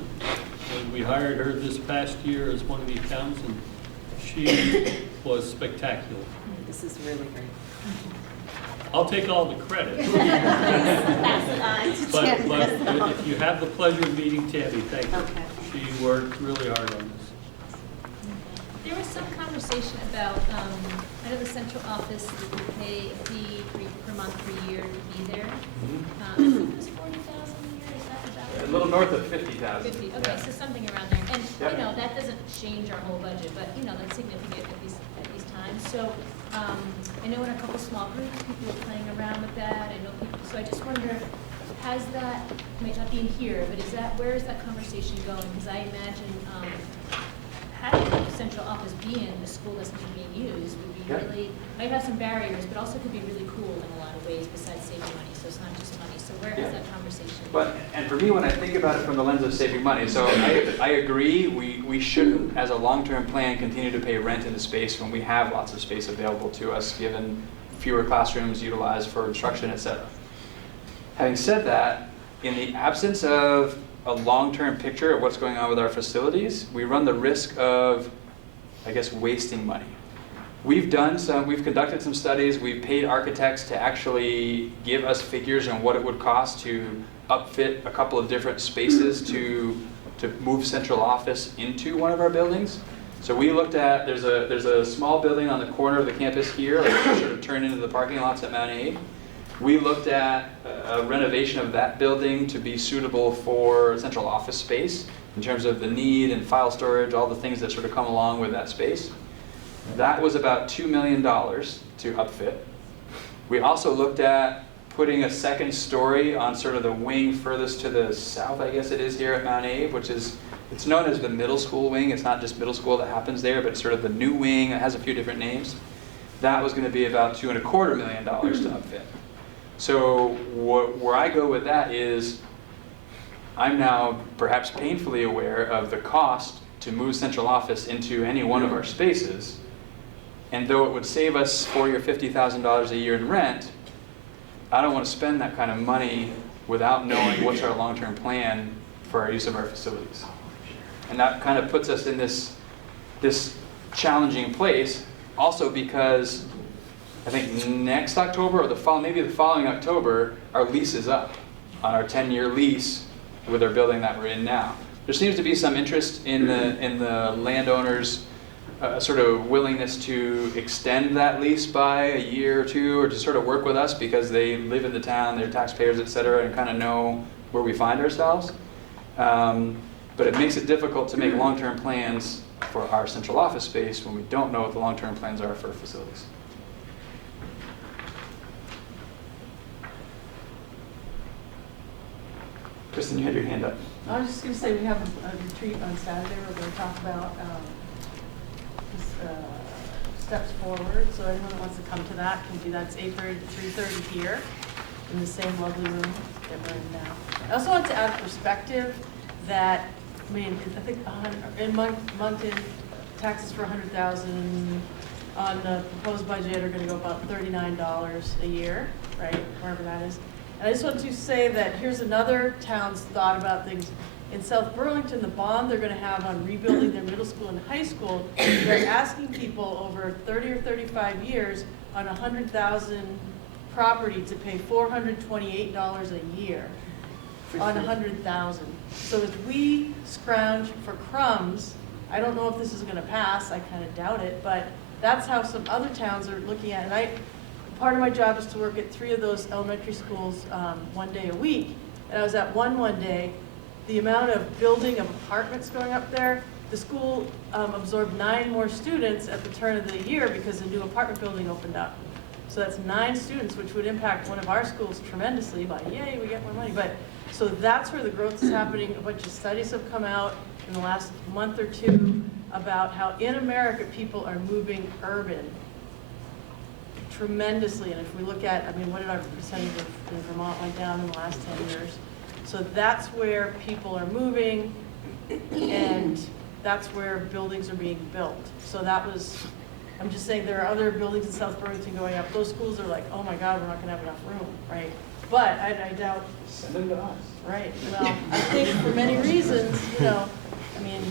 we hired her this past year as one of the accountants, and she was spectacular. This is really great. I'll take all the credit. Pass it on to But Tammy. if you have the pleasure of meeting Tammy, thank you. Okay. She worked really hard on this. There was some conversation about, I know the central office, you pay a fee per month, per year to be there. I think it was 40,000 a year, is that about? A little north of 50,000. 50, okay, so something around there. And, Yep. you know, that doesn't change our whole budget, but, you know, that's significant at these times. So, I know in a couple small groups, people are playing around with that. I know people, so I just wonder, has that, might not be in here, but where is that conversation going? Because I imagine, having the central office be in a school that's not being used would be really, might have some barriers, but also could be really cool in a lot of ways besides saving money. So it's not just money. So where has that conversation But, and for me, when I think about it from the lens of saving money, so I agree, we shouldn't, as a long-term plan, continue to pay rent in a space when we have lots of space available to us, given fewer classrooms utilized for instruction, et cetera. Having said that, in the absence of a long-term picture of what's going on with our facilities, we run the risk of, I guess, wasting money. We've conducted some studies, we've paid architects to actually give us figures on what it would cost to upfit a couple of different spaces to move central office into one of our buildings. So we looked at, there's a small building on the corner of the campus here, like sort of turned into the parking lots at Mount A. We looked at a renovation of that building to be suitable for central office space in terms of the need and file storage, all the things that sort of come along with that space. That was about $2 million to upfit. We also looked at putting a second story on sort of the wing furthest to the south, I guess it is here at Mount Abe, which is, it's known as the middle school wing. It's not just middle school that happens there, but it's sort of the new wing. It has a few different names. That was going to be about $2.25 million to upfit. So where I go with that is, I'm now perhaps painfully aware of the cost to move central office into any one of our spaces. And though it would save us $40,000 or $50,000 a year in rent, I don't want to spend that kind of money without knowing what's our long-term plan for our use of our facilities. And that kind of puts us in this challenging place, also because I think next October or maybe the following October, our lease is up on our 10-year lease with our building that we're in now. There seems to be some interest in the landowners' sort of willingness to extend that lease by a year or two, or to sort of work with us because they live in the town, they're taxpayers, et cetera, and kind of know where we find ourselves. But it makes it difficult to make long-term plans for our central office space when we don't know what the long-term plans are for facilities. Kristen, you had your hand up. I was just going to say we have a retreat on Saturday. We're going to talk about steps forward. So anyone that wants to come to that can do that. It's 8:30 to 3:30 here in the same lovely room that we're in now. I also want to add perspective that, I mean, I think in Moncton, taxes for $100,000 on the proposed budget are going to go about $39 a year, right? Wherever that is. And I just want to say that here's another town's thought about things. In South Burlington, the bond they're going to have on rebuilding their middle school and high school, they're asking people over 30 or 35 years on $100,000 property to pay $428 a year on $100,000. So as we scrounge for crumbs, I don't know if this is going to pass, I kind of doubt it, but that's how some other towns are looking at it. Part of my job is to work at 3 of those elementary schools 1 day a week. And I was at one day. The amount of building of apartments going up there, the school absorbed 9 more students at the turn of the year because a new apartment building opened up. So that's 9 students, which would impact one of our schools tremendously by, yay, we get more money. But so that's where the growth is happening. A bunch of studies have come out in the last month or 2 about how in America people are moving urban. tremendously, and if we look at, I mean, what did our percentage in Vermont went down in the last 10 years? So that's where people are moving, and that's where buildings are being built. So that was, I'm just saying, there are other buildings in South Burlington going up. Those schools are like, oh my God, we're not gonna have enough room, right? But I doubt. Send them to us. Right, well, I think for many reasons, you know, I mean,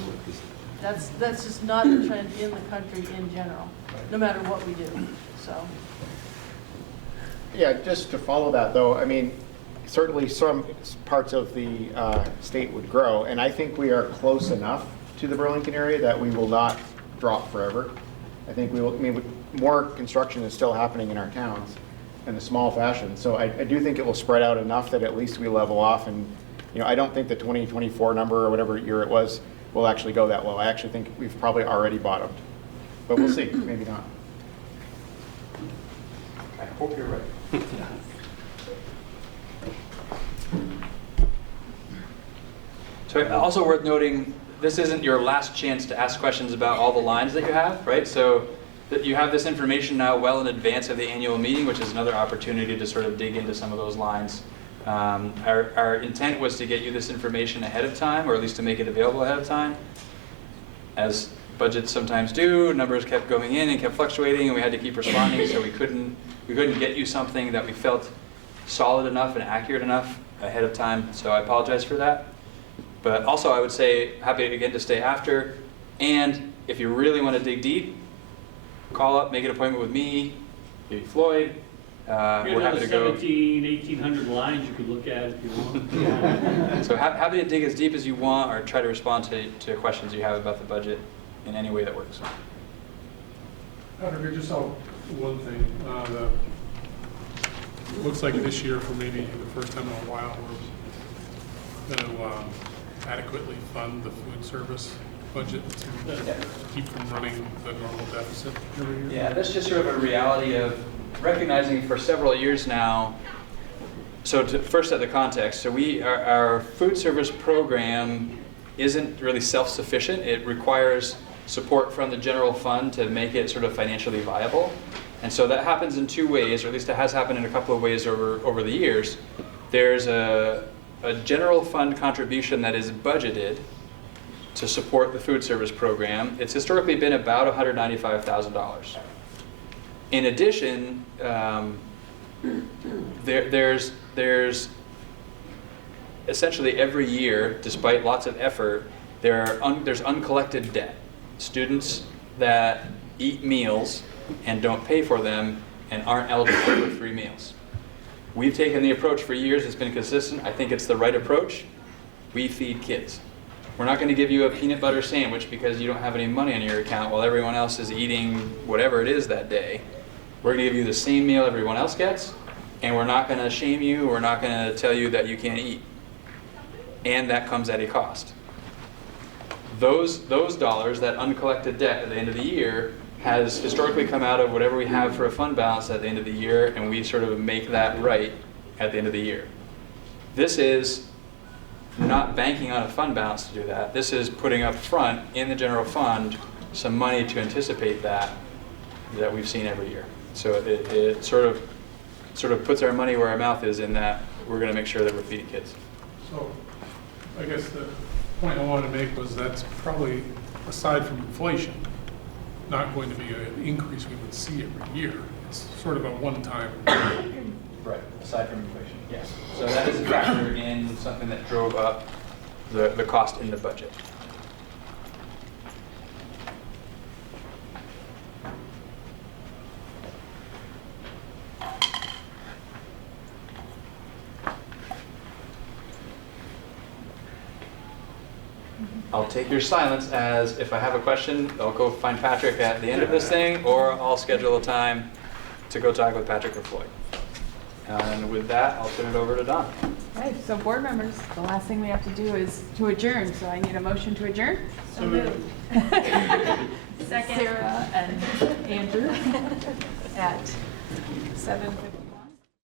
that's just not the trend in the country in general, no matter what we do, so. Yeah, just to follow that though, I mean, certainly some parts of the state would grow, and I think we are close enough to the Burlington area that we will not drop forever. I think we will, I mean, more construction is still happening in our towns in a small fashion, so I do think it will spread out enough that at least we level off, and you know, I don't think the 2024 number or whatever year it was will actually go that low. I actually think we've probably already bottomed, but we'll see, maybe not. I hope you're right. So also worth noting, this isn't your last chance to ask questions about all the lines that you have, right? So that you have this information now well in advance of the annual meeting, which is another opportunity to sort of dig into some of those lines. Our intent was to get you this information ahead of time, or at least to make it available ahead of time. As budgets sometimes do, numbers kept going in and kept fluctuating, and we had to keep responding, so we couldn't get you something that we felt solid enough and accurate enough ahead of time, so I apologize for that. But also I would say, happy again to stay after, and if you really want to dig deep, call up, make an appointment with me, maybe Floyd. We're happy to go. 1,800 lines you could look at if you want. So happy to dig as deep as you want, or try to respond to questions you have about the budget in any way that works. Patrick, I just saw one thing. It looks like this year, for maybe the first time in a while, we're going to adequately fund the food service budget to keep from running the normal deficit every year. Yeah, that's just sort of a reality of recognizing for several years now. So to first set the context, so our food service program isn't really self-sufficient. It requires support from the general fund to make it sort of financially viable. And so that happens in two ways, or at least it has happened in a couple of ways over the years. There's a general fund contribution that is budgeted to support the food service program. It's historically been about $195,000. In addition, there's essentially every year, despite lots of effort, there's uncollected debt. Students that eat meals and don't pay for them and aren't eligible for free meals. We've taken the approach for years, it's been consistent, I think it's the right approach. We feed kids. We're not going to give you a peanut butter sandwich because you don't have any money on your account while everyone else is eating whatever it is that day. We're going to give you the same meal everyone else gets, and we're not going to shame you, we're not going to tell you that you can't eat. And that comes at a cost. Those dollars, that uncollected debt at the end of the year, has historically come out of whatever we have for a fund balance at the end of the year, and we sort of make that right at the end of the year. This is not banking on a fund balance to do that. This is putting up front in the general fund some money to anticipate that we've seen every year. So it sort of puts our money where our mouth is, in that we're going to make sure that we're feeding kids. So I guess the point I wanted to make was that's probably, aside from inflation, not going to be an increase we would see every year. It's sort of a one-time. Right, aside from inflation, yes. So that is a factor in something that drove up the cost in the budget. I'll take your silence as, if I have a question, I'll go find Patrick at the end of this thing, or I'll schedule a time to go talk with Patrick or Floyd. And with that, I'll turn it over to Don. Okay, so board members, the last thing we have to do is to adjourn, so I need a motion to adjourn. So moved. Second. Sarah and Andrew at 7:50.